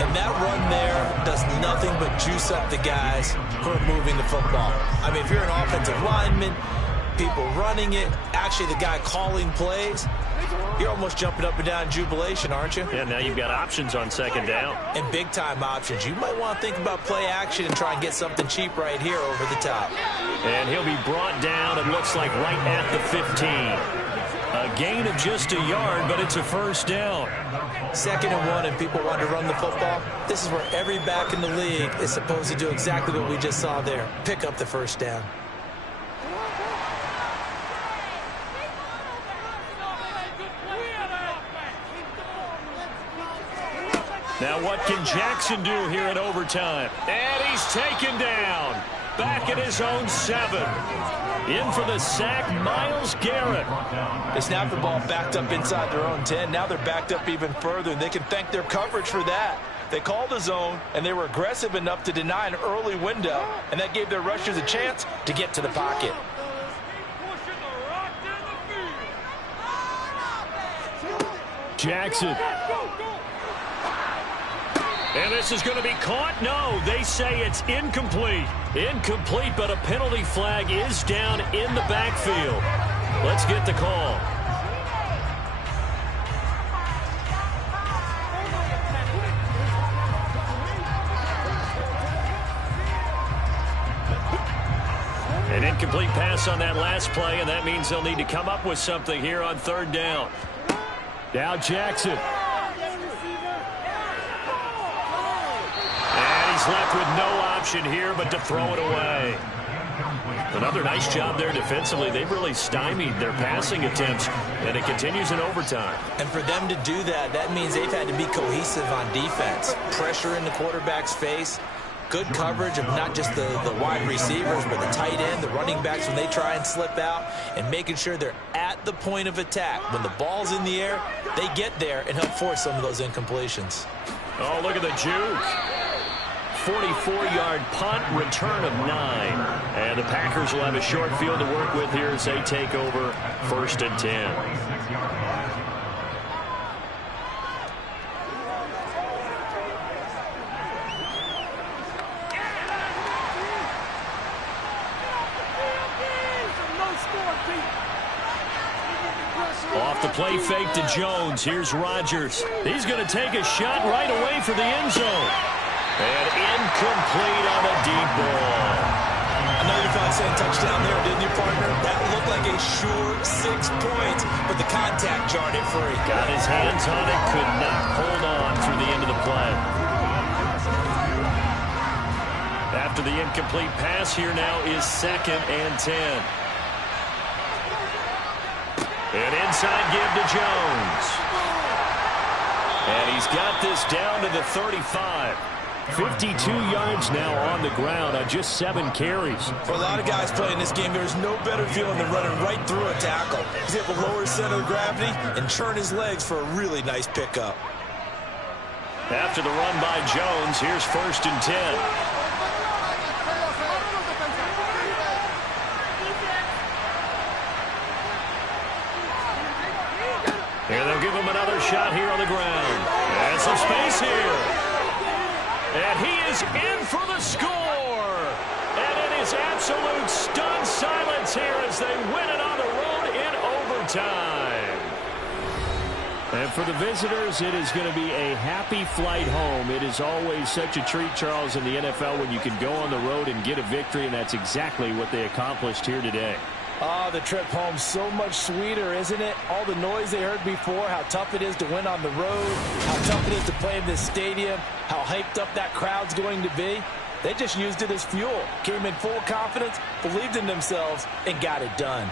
And that run there does nothing but juice up the guys who are moving the football. I mean, if you're an offensive lineman, people running it, actually the guy calling plays, you're almost jumping up and down in jubilation, aren't you? Yeah, now you've got options on second down. And big-time options. You might want to think about play action and try and get something cheap right here over the top. And he'll be brought down, it looks like, right at the 15. A gain of just a yard, but it's a first down. 2nd and 1, and people want to run the football. This is where every back in the league is supposed to do exactly what we just saw there. Pick up the first down. Now what can Jackson do here in overtime? And he's taken down. Back at his own 7. In for the sack, Myles Garrett. They snapped the ball backed up inside their own 10. Now they're backed up even further, and they can thank their coverage for that. They called a zone, and they were aggressive enough to deny an early window, and that gave their rushers a chance to get to the pocket. Jackson. And this is going to be caught? No, they say it's incomplete. Incomplete, but a penalty flag is down in the backfield. Let's get the call. An incomplete pass on that last play, and that means they'll need to come up with something here on 3rd down. Now Jackson. Left with no option here but to throw it away. Another nice job there defensively. They've really stymied their passing attempts, and it continues in overtime. And for them to do that, that means they've had to be cohesive on defense. Pressure in the quarterback's face, good coverage of not just the wide receivers, but the tight end, the running backs when they try and slip out, and making sure they're at the point of attack. When the ball's in the air, they get there and help force some of those incompletions. Oh, look at the juke. 44-yard punt, return of 9. And the Packers will have a short field to work with here as they take over 1st and 10. Off the play fake to Jones. Here's Rodgers. He's going to take a shot right away for the end zone. And incomplete on a deep ball. I know you felt saying touchdown there, didn't you, partner? That looked like a sure 6 points, but the contact jarred it free. Got his hands on it, could not hold on through the end of the play. After the incomplete pass, here now is 2nd and 10. An inside give to Jones. And he's got this down to the 35. 52 yards now on the ground on just 7 carries. For a lot of guys playing this game, there's no better feeling than running right through a tackle. He's able to lower his center of gravity and churn his legs for a really nice pickup. After the run by Jones, here's 1st and 10. And they'll give him another shot here on the ground. And some space here. And he is in for the score. And it is absolute stunned silence here as they win it on the road in overtime. And for the visitors, it is going to be a happy flight home. It is always such a treat, Charles, in the NFL when you can go on the road and get a victory, and that's exactly what they accomplished here today. Oh, the trip home so much sweeter, isn't it? All the noise they heard before, how tough it is to win on the road, how tough it is to play in this stadium, how hyped up that crowd's going to be. They just used it as fuel, came in full confidence, believed in themselves, and got it done.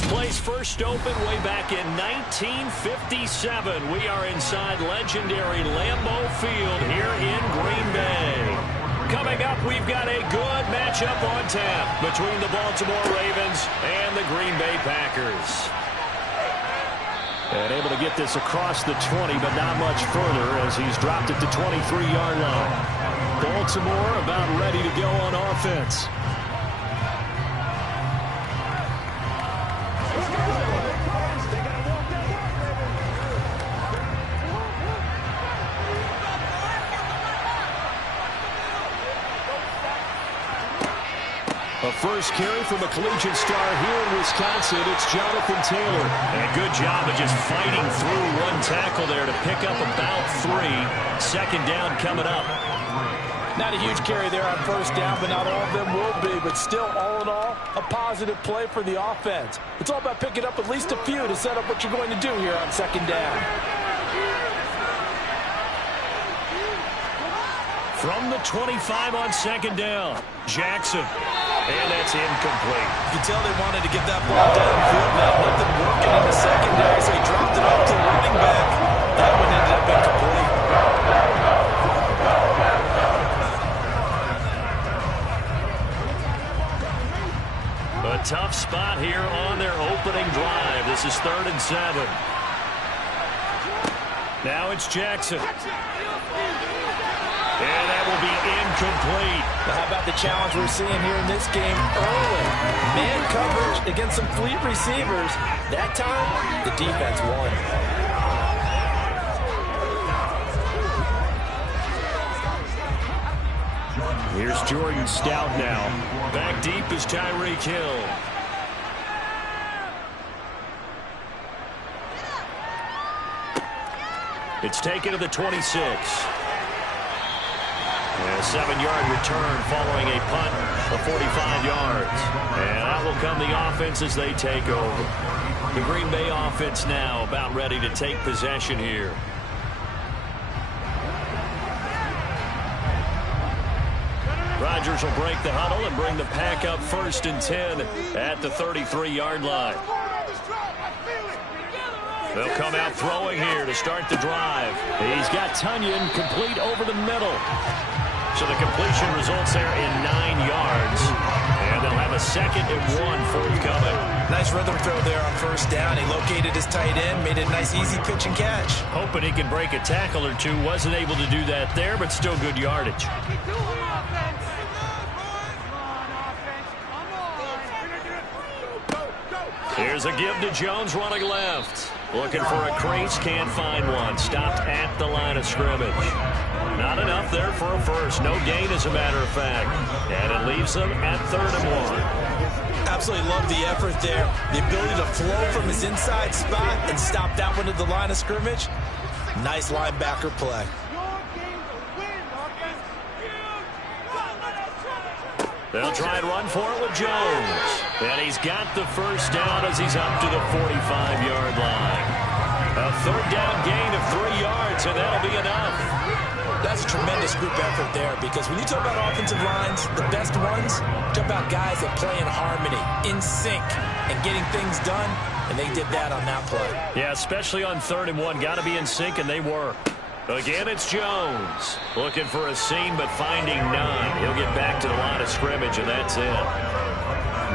This place first opened way back in 1957. We are inside legendary Lambeau Field here in Green Bay. Coming up, we've got a good matchup on tap between the Baltimore Ravens and the Green Bay Packers. And able to get this across the 20, but not much further as he's dropped it to 23-yard line. Baltimore about ready to go on offense. A first carry from a collegiate star here in Wisconsin. It's Jonathan Taylor. And a good job of just fighting through one tackle there to pick up about 3. Second down coming up. Not a huge carry there on first down, but not all of them will be. But still, all in all, a positive play for the offense. It's all about picking up at least a few to set up what you're going to do here on second down. From the 25 on second down, Jackson. And that's incomplete. You can tell they wanted to get that ball downfield. Now nothing working in the secondary, so he dropped it off to the running back. That one ended up incomplete. A tough spot here on their opening drive. This is 3rd and 7. Now it's Jackson. And that will be incomplete. Now how about the challenge we're seeing here in this game early? Man coverage against some fleet receivers. That time, the defense won. Here's Jordan Stout now. Back deep is Tyreek Hill. It's taken to the 26. And a 7-yard return following a punt of 45 yards. And that will come the offense as they take over. The Green Bay offense now about ready to take possession here. Rodgers will break the huddle and bring the pack up 1st and 10 at the 33-yard line. They'll come out throwing here to start the drive. He's got Tunyon complete over the middle. So the completion results there in 9 yards. And they'll have a 2nd and 1 forthcoming. Nice rhythm throw there on first down. He located his tight end, made it a nice easy pitch and catch. Hoping he can break a tackle or two. Wasn't able to do that there, but still good yardage. Here's a give to Jones running left. Looking for a crease, can't find one. Stopped at the line of scrimmage. Not enough there for a first. No gain, as a matter of fact. And it leaves them at 3rd and 1. Absolutely love the effort there. The ability to flow from his inside spot and stop that one at the line of scrimmage. Nice linebacker play. They'll try and run for it with Jones. And he's got the first down as he's up to the 45-yard line. A 3rd down gain of 3 yards, and that'll be enough. That's a tremendous group effort there, because when you talk about offensive lines, the best ones, talk about guys that play in harmony, in sync, and getting things done, and they did that on that play. Yeah, especially on 3rd and 1. Got to be in sync, and they were. Again, it's Jones. Looking for a seam, but finding none. He'll get back to the line of scrimmage, and that's it.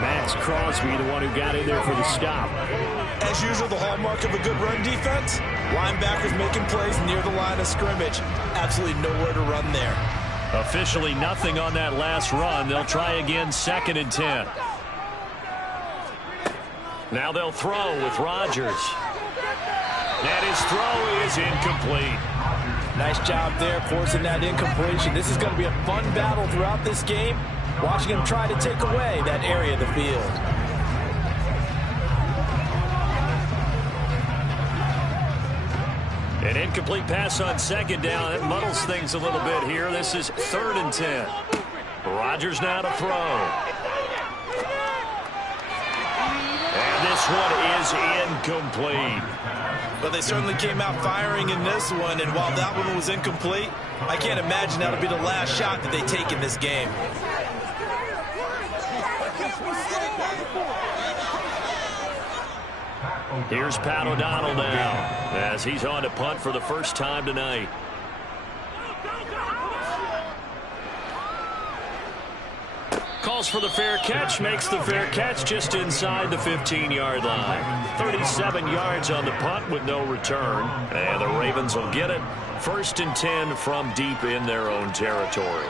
Max Crosby, the one who got in there for the stop. As usual, the hallmark of a good run defense, linebackers making plays near the line of scrimmage. Absolutely nowhere to run there. Officially nothing on that last run. They'll try again, 2nd and 10. Now they'll throw with Rodgers. And his throw is incomplete. Nice job there forcing that incompletion. This is going to be a fun battle throughout this game. Watching him try to take away that area of the field. An incomplete pass on 2nd down. That muddles things a little bit here. This is 3rd and 10. Rodgers now to throw. And this one is incomplete. But they certainly came out firing in this one, and while that one was incomplete, I can't imagine that'll be the last shot that they take in this game. Here's Pat O'Donnell now as he's on to punt for the first time tonight. Calls for the fair catch, makes the fair catch just inside the 15-yard line. 37 yards on the punt with no return. And the Ravens will get it. 1st and 10 from deep in their own territory.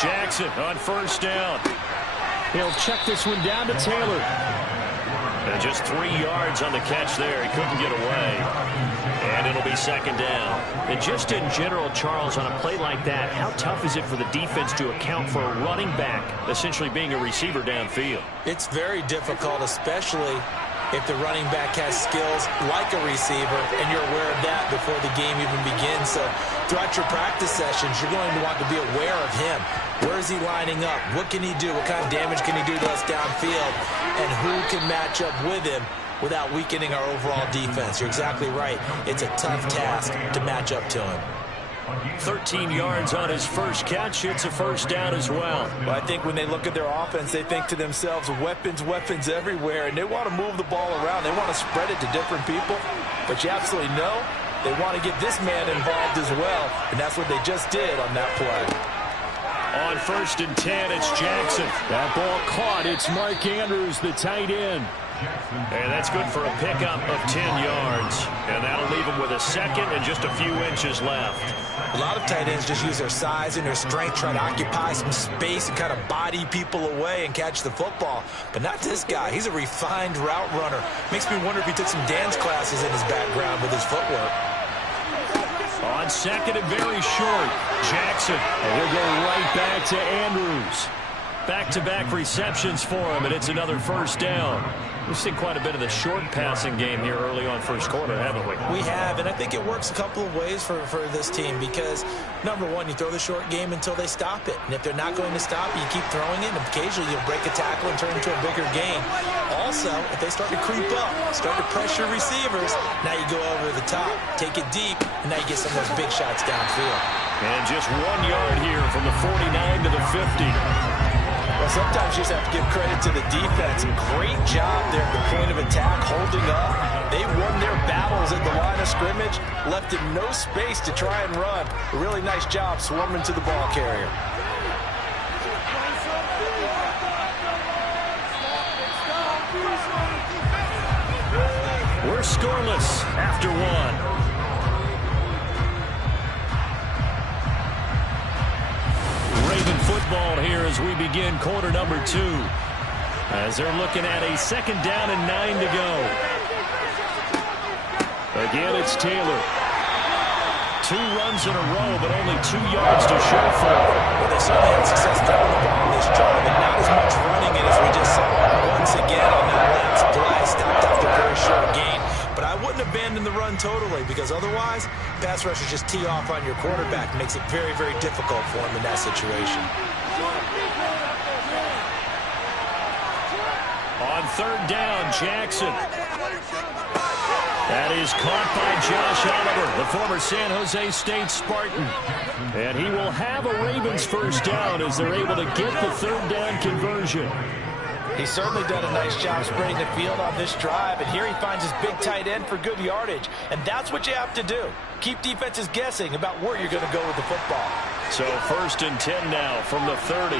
Jackson on 1st down. He'll check this one down to Taylor. And just 3 yards on the catch there. He couldn't get away. And it'll be 2nd down. And just in general, Charles, on a play like that, how tough is it for the defense to account for a running back essentially being a receiver downfield? It's very difficult, especially if the running back has skills like a receiver, and you're aware of that before the game even begins. So throughout your practice sessions, you're going to want to be aware of him. Where is he lining up? What can he do? What kind of damage can he do to us downfield? And who can match up with him without weakening our overall defense? You're exactly right. It's a tough task to match up to him. 13 yards on his first catch. It's a 1st down as well. Well, I think when they look at their offense, they think to themselves, weapons, weapons everywhere, and they want to move the ball around. They want to spread it to different people, but you absolutely know they want to get this man involved as well, and that's what they just did on that play. On 1st and 10, it's Jackson. That ball caught. It's Mark Andrews, the tight end. And that's good for a pickup of 10 yards. And that'll leave him with a 2nd and just a few inches left. A lot of tight ends just use their size and their strength, try to occupy some space and kind of body people away and catch the football. But not this guy. He's a refined route runner. Makes me wonder if he took some dance classes in his background with his footwork. On 2nd and very short, Jackson. And he'll go right back to Andrews. Back-to-back receptions for him, and it's another 1st down. We've seen quite a bit of the short passing game here early on 1st quarter, haven't we? We have, and I think it works a couple of ways for this team because, number one, you throw the short game until they stop it. And if they're not going to stop it, you keep throwing it, and occasionally you'll break a tackle and turn it into a bigger gain. Also, if they start to creep up, start to pressure receivers, now you go over the top, take it deep, and now you get some of those big shots downfield. And just 1 yard here from the 49 to the 50. Well, sometimes you just have to give credit to the defense. Great job there at the point of attack, holding up. They won their battles at the line of scrimmage, left him no space to try and run. A really nice job swarming to the ball carrier. We're scoreless after 1. Raven football here as we begin quarter number 2. As they're looking at a 2nd down and 9 to go. Again, it's Taylor. 2 runs in a row, but only 2 yards to show for it. Well, they certainly had success throwing the ball in this drive, and not as much running it as we just saw once again on that last play. Stopped after a very short gain. But I wouldn't abandon the run totally because otherwise, pass rushers just tee off on your quarterback. Makes it very, very difficult for him in that situation. On 3rd down, Jackson. That is caught by Josh Oliver, the former San Jose State Spartan. And he will have a Ravens 1st down as they're able to get the 3rd down conversion. He's certainly done a nice job spreading the field on this drive, and here he finds his big tight end for good yardage. And that's what you have to do. Keep defenses guessing about where you're going to go with the football. So 1st and 10 now from the 30.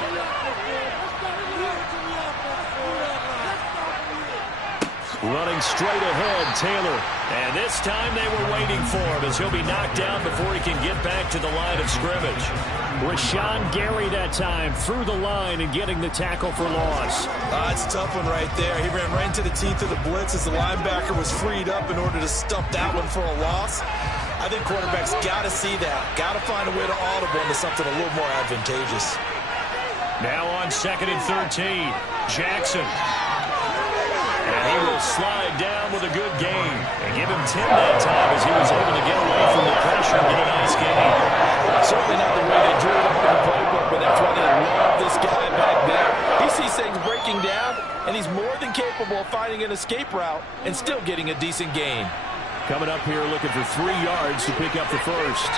Running straight ahead, Taylor. And this time they were waiting for him as he'll be knocked down before he can get back to the line of scrimmage. Rashawn Gary that time through the line and getting the tackle for loss. It's a tough one right there. He ran right into the teeth of the blitz as the linebacker was freed up in order to stump that one for a loss. I think quarterbacks got to see that. Got to find a way to audible into something a little more advantageous. Now on 2nd and 13, Jackson. And he will slide down with a good gain. And give him 10 that time as he was able to get away from the pressure and get a nice gain. Certainly not the way they drew it up in the playbook, but that's why they love this guy back there. He sees things breaking down, and he's more than capable of finding an escape route and still getting a decent gain. Coming up here looking for 3 yards to pick up the first.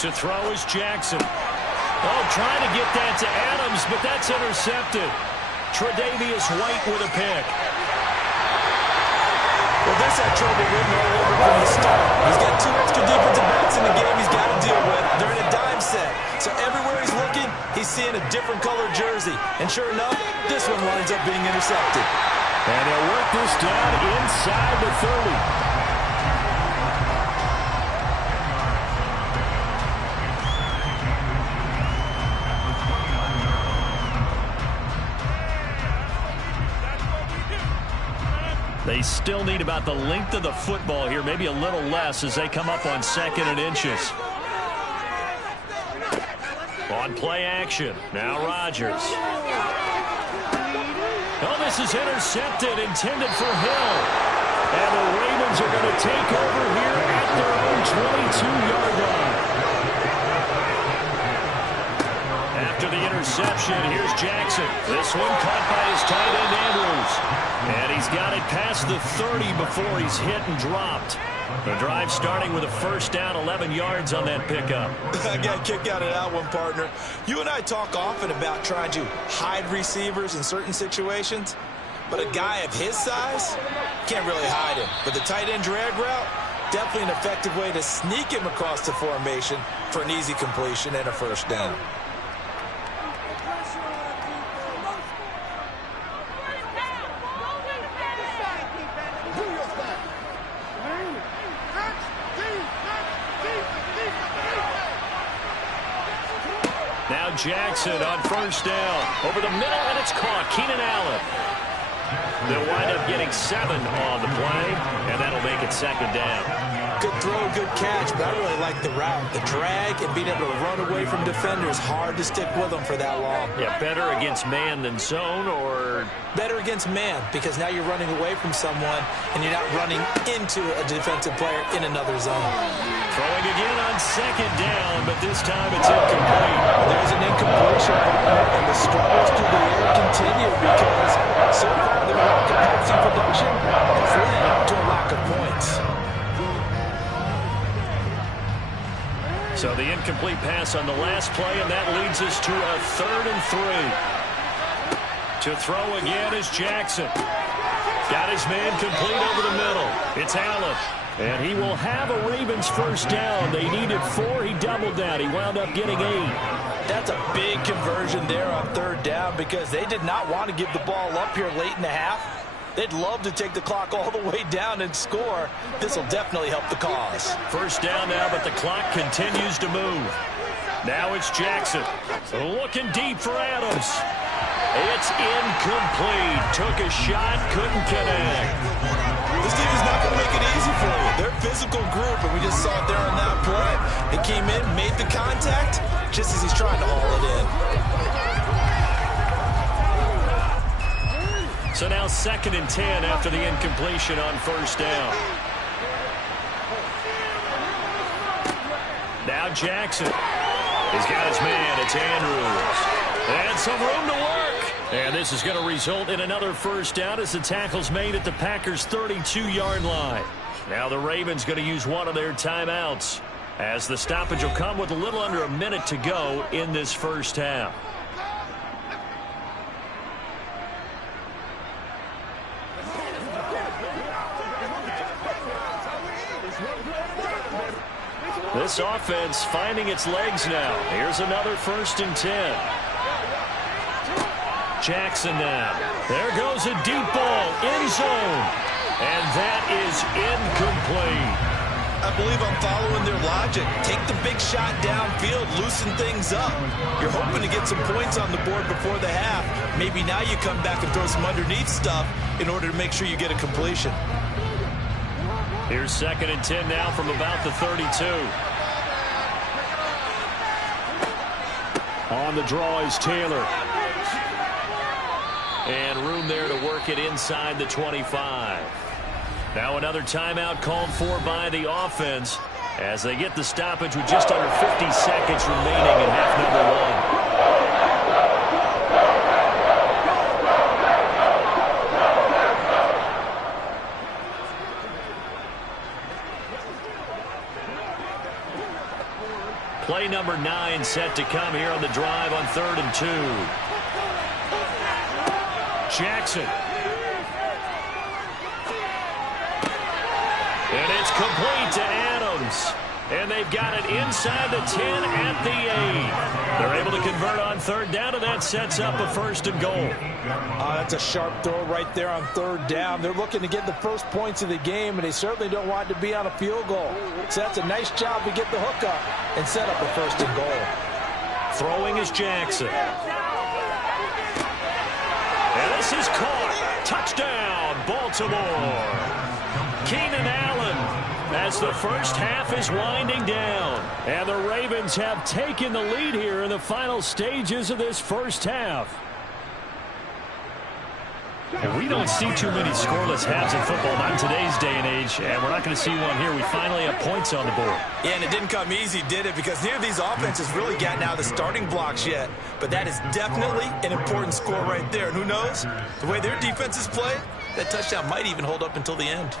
To throw is Jackson. Oh, trying to get that to Adams, but that's intercepted. Tre'Davious White with a pick. Well, this had trouble written all over from the start. He's got 2 extra defensive backs in the game he's got to deal with. They're in a dime set. So everywhere he's looking, he's seeing a different colored jersey. And sure enough, this one winds up being intercepted. And they'll work this down inside the 30. They still need about the length of the football here, maybe a little less as they come up on 2nd and inches. On play action, now Rodgers. Oh, this is intercepted, intended for Hill. And the Ravens are going to take over here at their own 22-yard line. After the interception, here's Jackson. This one caught by his tight end, Andrews. And he's got it past the 30 before he's hit and dropped. The drive starting with a first down, 11 yards on that pickup. I got a kick out of that one, partner. You and I talk often about trying to hide receivers in certain situations, but a guy of his size can't really hide him. But the tight end drag route, definitely an effective way to sneak him across the formation for an easy completion and a first down. Now Jackson on first down. Over the middle, and it's caught. Keenan Allen. They'll wind up getting 7 on the play, and that'll make it 2nd down. Good throw, good catch, but I really like the route. The drag and being able to run away from defenders, hard to stick with them for that long. Yeah, better against man than zone, or? Better against man, because now you're running away from someone, and you're not running into a defensive player in another zone. Throwing again on 2nd down, but this time it's incomplete. There's an incompletion, and the struggles through the air continue because so far their lack of passing production has led to a lack of points. So the incomplete pass on the last play, and that leads us to a 3rd and 3. To throw again is Jackson. Got his man complete over the middle. It's Allen. And he will have a Ravens first down. They needed 4. He doubled that. He wound up getting 8. That's a big conversion there on 3rd down because they did not want to give the ball up here late in the half. They'd love to take the clock all the way down and score. This will definitely help the cause. First down now, but the clock continues to move. Now it's Jackson. Looking deep for Adams. It's incomplete. Took a shot, couldn't connect. This team is not going to make it easy for you. They're a physical group, and we just saw it there on that play. It came in, made the contact, just as he's trying to haul it in. So now 2nd and 10 after the incompletion on first down. Now Jackson. He's got his man. It's Andrews. And some room to work. And this is going to result in another first down as the tackle's made at the Packers' 32-yard line. Now the Ravens going to use one of their timeouts as the stoppage will come with a little under a minute to go in this first half. This offense finding its legs now. Here's another 1st and 10. Jackson now. There goes a deep ball, end zone. And that is incomplete. I believe I'm following their logic. Take the big shot downfield, loosen things up. You're hoping to get some points on the board before the half. Maybe now you come back and throw some underneath stuff in order to make sure you get a completion. Here's 2nd and 10 now from about the 32. On the draw is Taylor. And room there to work it inside the 25. Now another timeout called for by the offense as they get the stoppage with just under 50 seconds remaining in half number 1. Play number 9 set to come here on the drive on 3rd and 2. Jackson. And it's complete to Adams. And they've got it inside the 10 at the 8. They're able to convert on 3rd down, and that sets up a 1st and goal. That's a sharp throw right there on 3rd down. They're looking to get the first points of the game, and they certainly don't want it to be on a field goal. So that's a nice job to get the hook up and set up a 1st and goal. Throwing is Jackson. And this is caught. Touchdown, Baltimore. Keenan Allen, as the first half is winding down. And the Ravens have taken the lead here in the final stages of this first half. And we don't see too many scoreless halves in football, not in today's day and age, and we're not going to see one here. We finally have points on the board. Yeah, and it didn't come easy, did it? Because neither of these offenses really gotten out of the starting blocks yet. But that is definitely an important score right there. And who knows? The way their defenses play, that touchdown might even hold up until the end.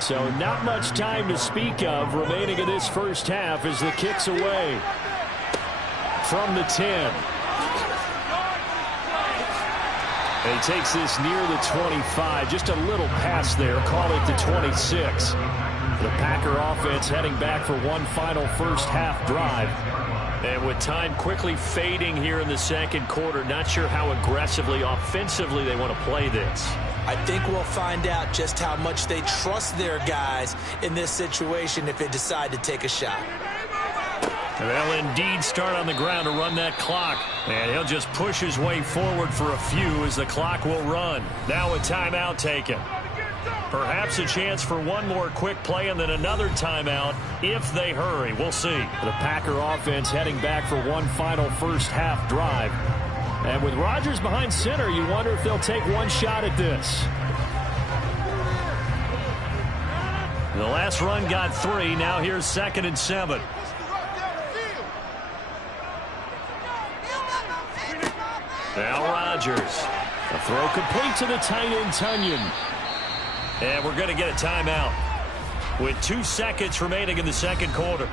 So not much time to speak of remaining in this first half as the kick's away from the 10. And he takes this near the 25. Just a little pass there. Call it the 26. The Packer offense heading back for one final first half drive. And with time quickly fading here in the second quarter, not sure how aggressively, offensively they want to play this. I think we'll find out just how much they trust their guys in this situation if they decide to take a shot. They'll indeed start on the ground to run that clock. And he'll just push his way forward for a few as the clock will run. Now a timeout taken. Perhaps a chance for one more quick play and then another timeout if they hurry. We'll see. The Packer offense heading back for one final first half drive. And with Rodgers behind center, you wonder if they'll take one shot at this. The last run got 3. Now here's 2nd and 7. Now Rodgers. A throw complete to the tight end, Tunyon. And we're going to get a timeout with 2 seconds remaining in the second quarter.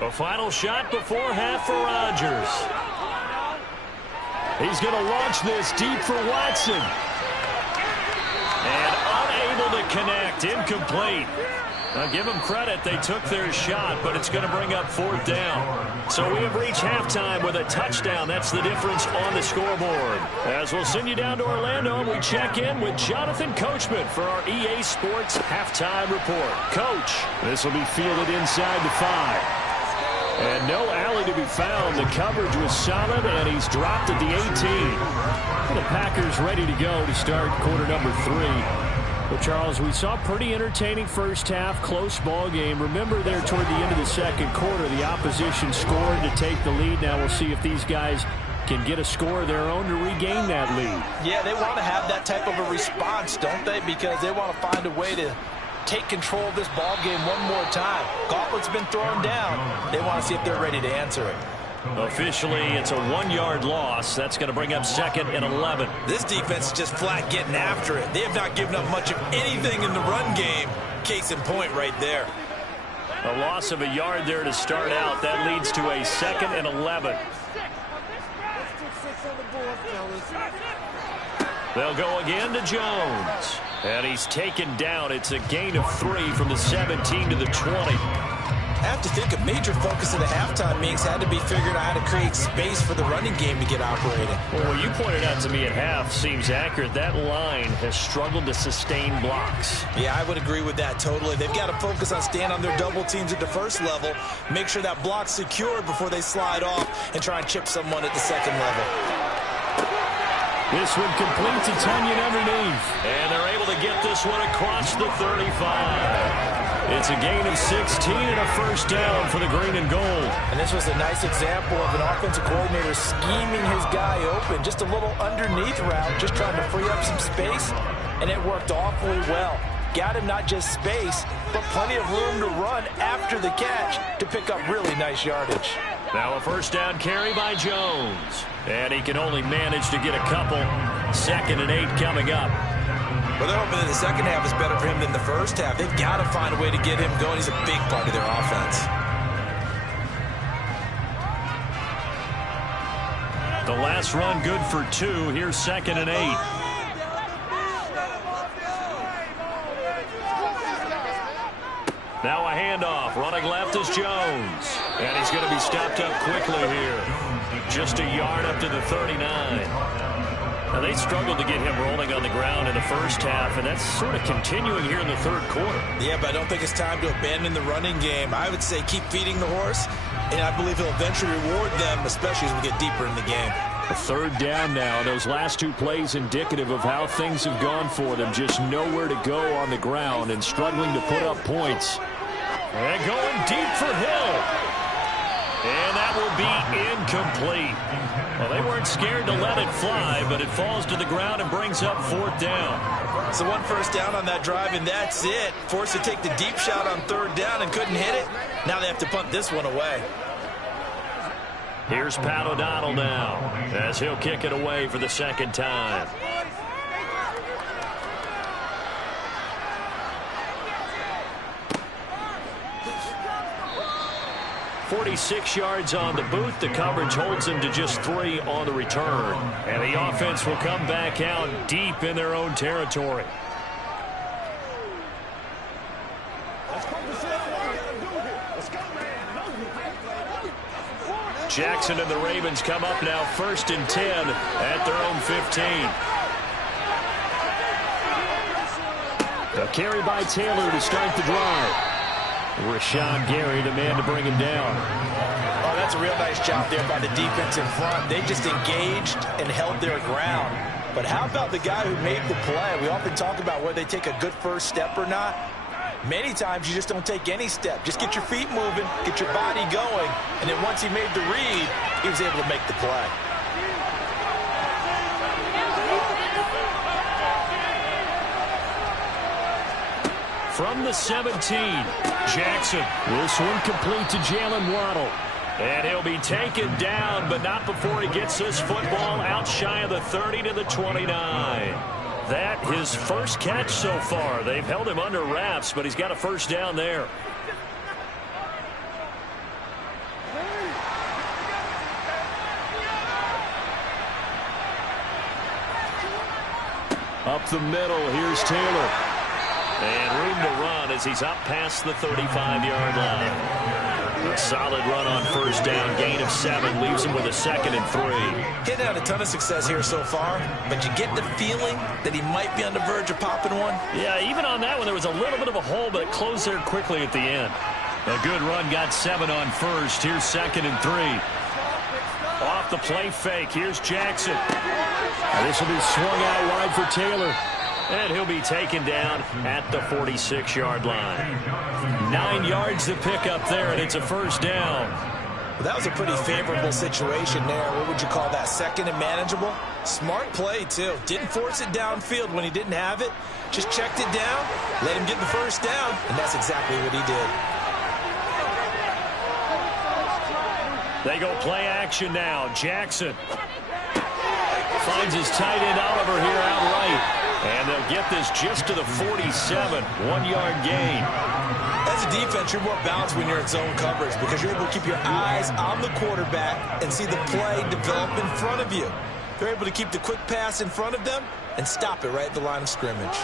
A final shot before half for Rodgers. He's going to launch this deep for Watson. And unable to connect. Incomplete. Now give them credit. They took their shot, but it's going to bring up 4th down. So we have reached halftime with a touchdown. That's the difference on the scoreboard. As we'll send you down to Orlando, and we check in with Jonathan Coachman for our EA Sports Halftime Report. Coach. This will be fielded inside the 5. And no alley to be found. The coverage was solid, and he's dropped at the 18. The Packers ready to go to start quarter number 3. But, Charles, we saw a pretty entertaining first half, close ball game. Remember there toward the end of the second quarter, the opposition scored to take the lead. Now we'll see if these guys can get a score of their own to regain that lead. Yeah, they want to have that type of a response, don't they? Because they want to find a way to take control of this ball game one more time. Gauntlet's been thrown down. They want to see if they're ready to answer it. Officially, it's a 1-yard loss. That's going to bring up 2nd and 11. This defense is just flat getting after it. They have not given up much of anything in the run game. Case in point right there. A loss of a yard there to start out. That leads to a 2nd and 11. They'll go again to Jones. And he's taken down. It's a gain of 3 from the 17 to the 20. I have to think a major focus of the halftime meetings had to be figuring out how to create space for the running game to get operating. Well, what you pointed out to me at half seems accurate. That line has struggled to sustain blocks. Yeah, I would agree with that totally. They've got to focus on staying on their double teams at the first level, make sure that block's secured before they slide off and try and chip someone at the second level. This one complete to Tunyon underneath. And they're able to get this one across the 35. It's a gain of 16 and a first down for the green and gold. And this was a nice example of an offensive coordinator scheming his guy open. Just a little underneath route, just trying to free up some space, and it worked awfully well. Got him not just space, but plenty of room to run after the catch to pick up really nice yardage. Now a first down carry by Jones. And he can only manage to get a couple. 2nd and 8 coming up. Well, they're hoping that the second half is better for him than the first half. They've got to find a way to get him going. He's a big part of their offense. The last run good for 2. Here's 2nd and 8. Now a handoff. Running left is Jones. And he's going to be stopped up quickly here. Just a yard up to the 39. Now, they struggled to get him rolling on the ground in the first half, and that's sort of continuing here in the third quarter. Yeah, but I don't think it's time to abandon the running game. I would say keep feeding the horse, and I believe he'll eventually reward them, especially as we get deeper in the game. A third down now. Those last 2 plays indicative of how things have gone for them. Just nowhere to go on the ground and struggling to put up points. And going deep for Hill. And that will be incomplete. Well, they weren't scared to let it fly, but it falls to the ground and brings up 4th down. So 1 first down on that drive, and that's it. Forced to take the deep shot on 3rd down and couldn't hit it. Now they have to punt this one away. Here's Pat O'Donnell now, as he'll kick it away for the 2nd time. 46 yards on the boot. The coverage holds him to just 3 on the return. And the offense will come back out deep in their own territory. Jackson and the Ravens come up now 1st and 10 at their own 15. A carry by Taylor to start the drive. Rashawn Gary, the man to bring him down. Oh, that's a real nice job there by the defense in front. They just engaged and held their ground. But how about the guy who made the play? We often talk about whether they take a good first step or not. Many times you just don't take any step. Just get your feet moving, get your body going, and then once he made the read, he was able to make the play. From the 17, Jackson. This one complete to Jalen Waddle. And he'll be taken down, but not before he gets this football out shy of the 30 to the 29. That his first catch so far. They've held him under wraps, but he's got a first down there. Up the middle, here's Taylor. And room to run as he's up past the 35-yard line. A solid run on first down, gain of 7, leaves him with a 2nd and 3. He's had a ton of success here so far, but you get the feeling that he might be on the verge of popping one. Yeah, even on that one, there was a little bit of a hole, but it closed there quickly at the end. A good run, got 7 on first. Here's 2nd and 3. Off the play fake, here's Jackson. This will be swung out wide for Taylor. And he'll be taken down at the 46-yard line. 9 yards to pick up there, and it's a first down. Well, that was a pretty favorable situation there. What would you call that? 2nd and manageable? Smart play, too. Didn't force it downfield when he didn't have it. Just checked it down, let him get the first down, and that's exactly what he did. They go play action now. Jackson finds his tight end Oliver here outright. And they'll get this just to the 47, 1-yard gain. As a defense, you're more balanced when you're in zone coverage because you're able to keep your eyes on the quarterback and see the play develop in front of you. They're able to keep the quick pass in front of them and stop it right at the line of scrimmage.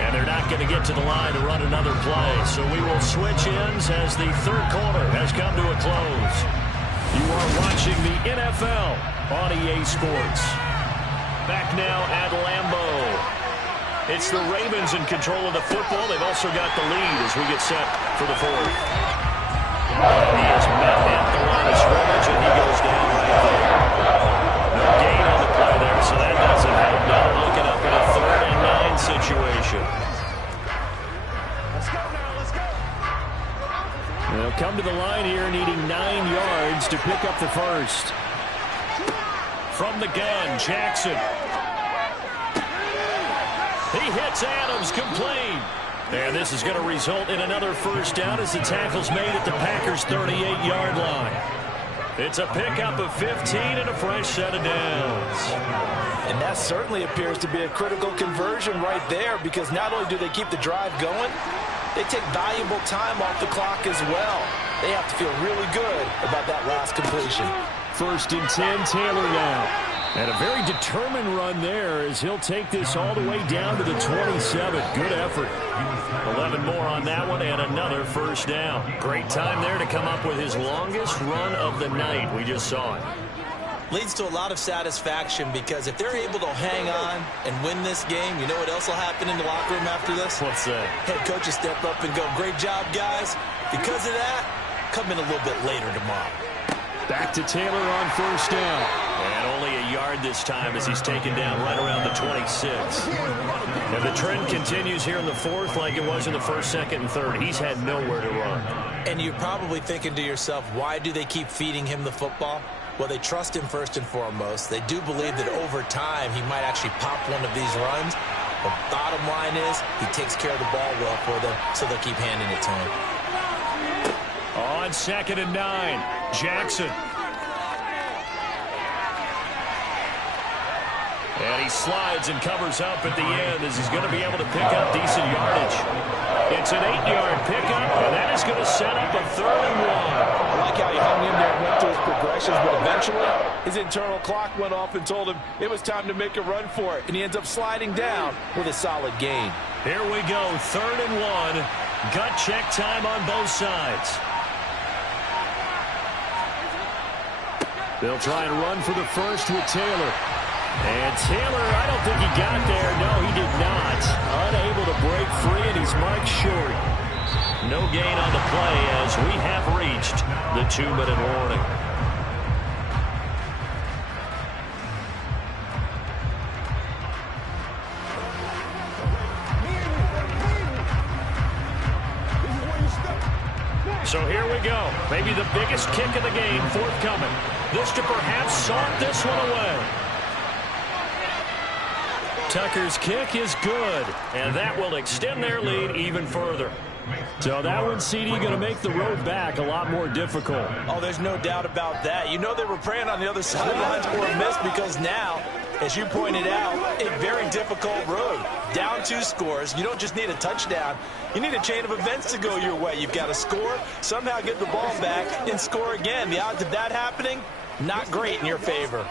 And they're not going to get to the line to run another play. So we will switch ends as the third quarter has come to a close. You are watching the NFL on EA Sports. Back now at Lambeau. It's the Ravens in control of the football. They've also got the lead as we get set for the fourth. He is met at the line of scrimmage, and he goes down right there. No gain on the play there, so that doesn't help. Now they're looking up in a 3rd and 9 situation. Let's go now, let's go. They'll come to the line here, needing 9 yards to pick up the first. From the gun, Jackson. He hits Adams, complete. And this is going to result in another first down as the tackle's made at the Packers' 38-yard line. It's a pickup of 15 and a fresh set of downs. And that certainly appears to be a critical conversion right there, because not only do they keep the drive going, they take valuable time off the clock as well. They have to feel really good about that last completion. 1st and 10, Taylor now. And a very determined run there as he'll take this all the way down to the 27. Good effort. 11 more on that one and another first down. Great time there to come up with his longest run of the night. We just saw it. Leads to a lot of satisfaction, because if they're able to hang on and win this game, you know what else will happen in the locker room after this? What's that? Head coach will step up and go, "Great job, guys. Because of that, come in a little bit later tomorrow." Back to Taylor on first down. And only a yard this time as he's taken down right around the 26. And the trend continues here in the fourth like it was in the 1st, 2nd, and 3rd. He's had nowhere to run. And you're probably thinking to yourself, why do they keep feeding him the football? Well, they trust him first and foremost. They do believe that over time he might actually pop one of these runs. But bottom line is he takes care of the ball well for them, so they'll keep handing it to him. On 2nd and 9, Jackson. And he slides and covers up at the end as he's going to be able to pick up decent yardage. It's an 8-yard pickup, and that is going to set up a 3rd and 1. I like how he hung in there and went through his progressions, but eventually his internal clock went off and told him it was time to make a run for it, and he ends up sliding down with a solid gain. Here we go, 3rd and 1. Gut check time on both sides. They'll try and run for the first with Taylor. And Taylor, I don't think he got there. No, he did not. Unable to break free, and he's marked short. No gain on the play as we have reached the 2-minute warning. So here we go. Maybe the biggest kick of the game forthcoming. This to perhaps salt this one away. Tucker's kick is good, and that will extend their lead even further. So that one, CD, going to make the road back a lot more difficult. Oh, there's no doubt about that. You know they were praying on the other sidelines for a miss, because now, as you pointed out, a very difficult road. Down 2 scores. You don't just need a touchdown. You need a chain of events to go your way. You've got to score, somehow get the ball back, and score again. The odds of that happening, not great in your favor.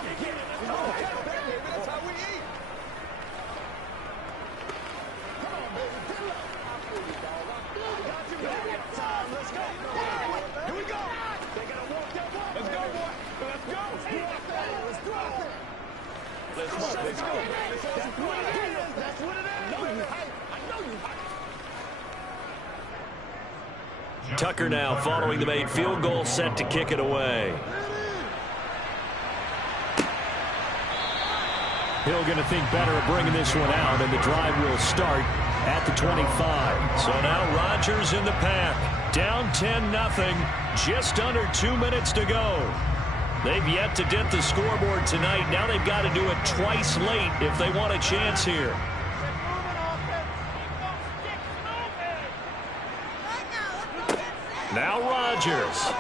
Tucker now following the made field goal, set to kick it away. Hill going to think better of bringing this one out, and the drive will start at the 25. So now Rodgers in the pack. Down 10-0. Just under 2 minutes to go. They've yet to dent the scoreboard tonight. Now they've got to do it twice late if they want a chance here. Now Rodgers.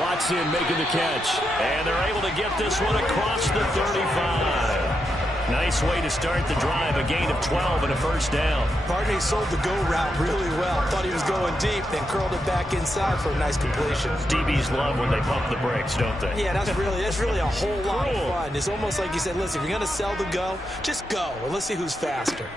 Watson making the catch. And they're able to get this one across the 35. Nice way to start the drive. A gain of 12 and a first down. Partney sold the go route really well. Thought he was going deep, then curled it back inside for a nice completion. DBs love when they pump the brakes, don't they? Yeah, that's really a whole lot of fun. It's almost like you said, listen, if you're going to sell the go, just go, and let's see who's faster.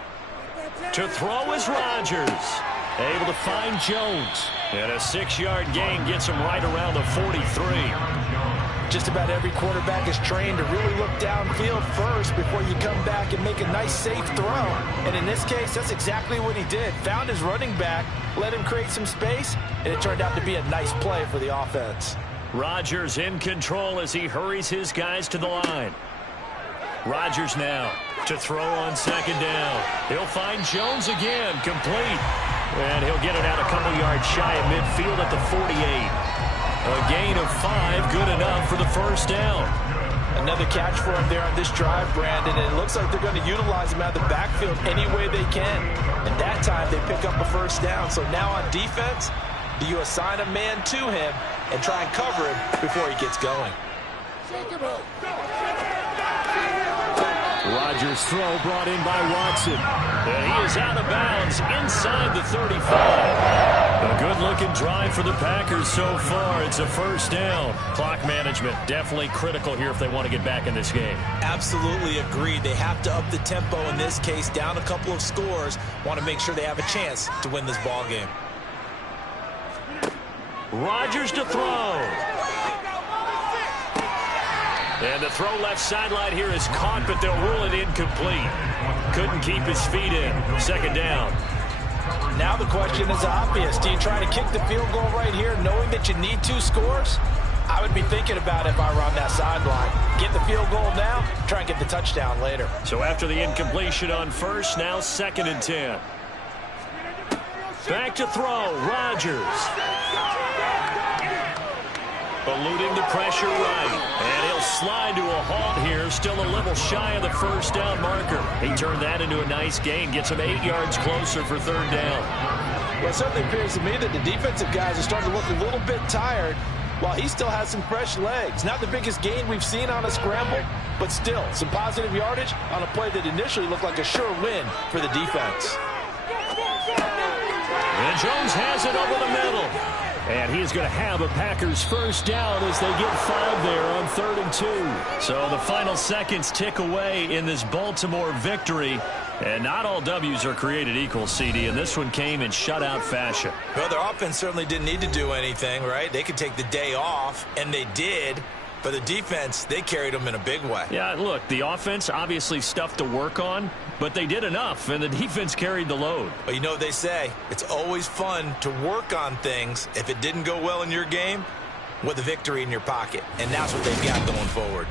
To throw is Rodgers. Able to find Jones. And a 6-yard gain gets him right around the 43. Just about every quarterback is trained to really look downfield first before you come back and make a nice, safe throw. And in this case, that's exactly what he did. Found his running back, let him create some space, and it turned out to be a nice play for the offense. Rodgers in control as he hurries his guys to the line. Rodgers now to throw on second down. He'll find Jones again, complete. And he'll get it out a couple yards shy of midfield at the 48. A gain of 5, good enough for the first down. Another catch for him there on this drive, Brandon, and it looks like they're going to utilize him out of the backfield any way they can. And that time they pick up a first down. So now on defense, do you assign a man to him and try and cover him before he gets going? Rodgers' throw brought in by Watson. And he is out of bounds inside the 35. A good-looking drive for the Packers so far. It's a first down. Clock management definitely critical here if they want to get back in this game. Absolutely agreed. They have to up the tempo in this case, down a couple of scores. Want to make sure they have a chance to win this ball game. Rodgers to throw. And the throw left sideline here is caught, but they'll rule it incomplete. Couldn't keep his feet in. Second down. Now the question is obvious. Do you try to kick the field goal right here knowing that you need 2 scores? I would be thinking about it if I were on that sideline. Get the field goal now, try and get the touchdown later. So after the incompletion on first, now 2nd and 10. Back to throw, Rodgers. Eluding the pressure right. And he'll slide to a halt here. Still a little shy of the first down marker. He turned that into a nice gain. Gets him 8 yards closer for 3rd down. Well, it certainly appears to me that the defensive guys are starting to look a little bit tired while he still has some fresh legs. Not the biggest gain we've seen on a scramble, but still some positive yardage on a play that initially looked like a sure win for the defense. And Jones has it over the middle. And he's going to have a Packers first down as they get 5 there on 3rd and 2. So the final seconds tick away in this Baltimore victory. And not all W's are created equal, CD, and this one came in shutout fashion. Well, their offense certainly didn't need to do anything, right? They could take the day off, and they did. But the defense, they carried them in a big way. Yeah, look, the offense obviously stuff to work on, but they did enough, and the defense carried the load. But you know what they say, it's always fun to work on things if it didn't go well in your game with a victory in your pocket. And that's what they've got going forward.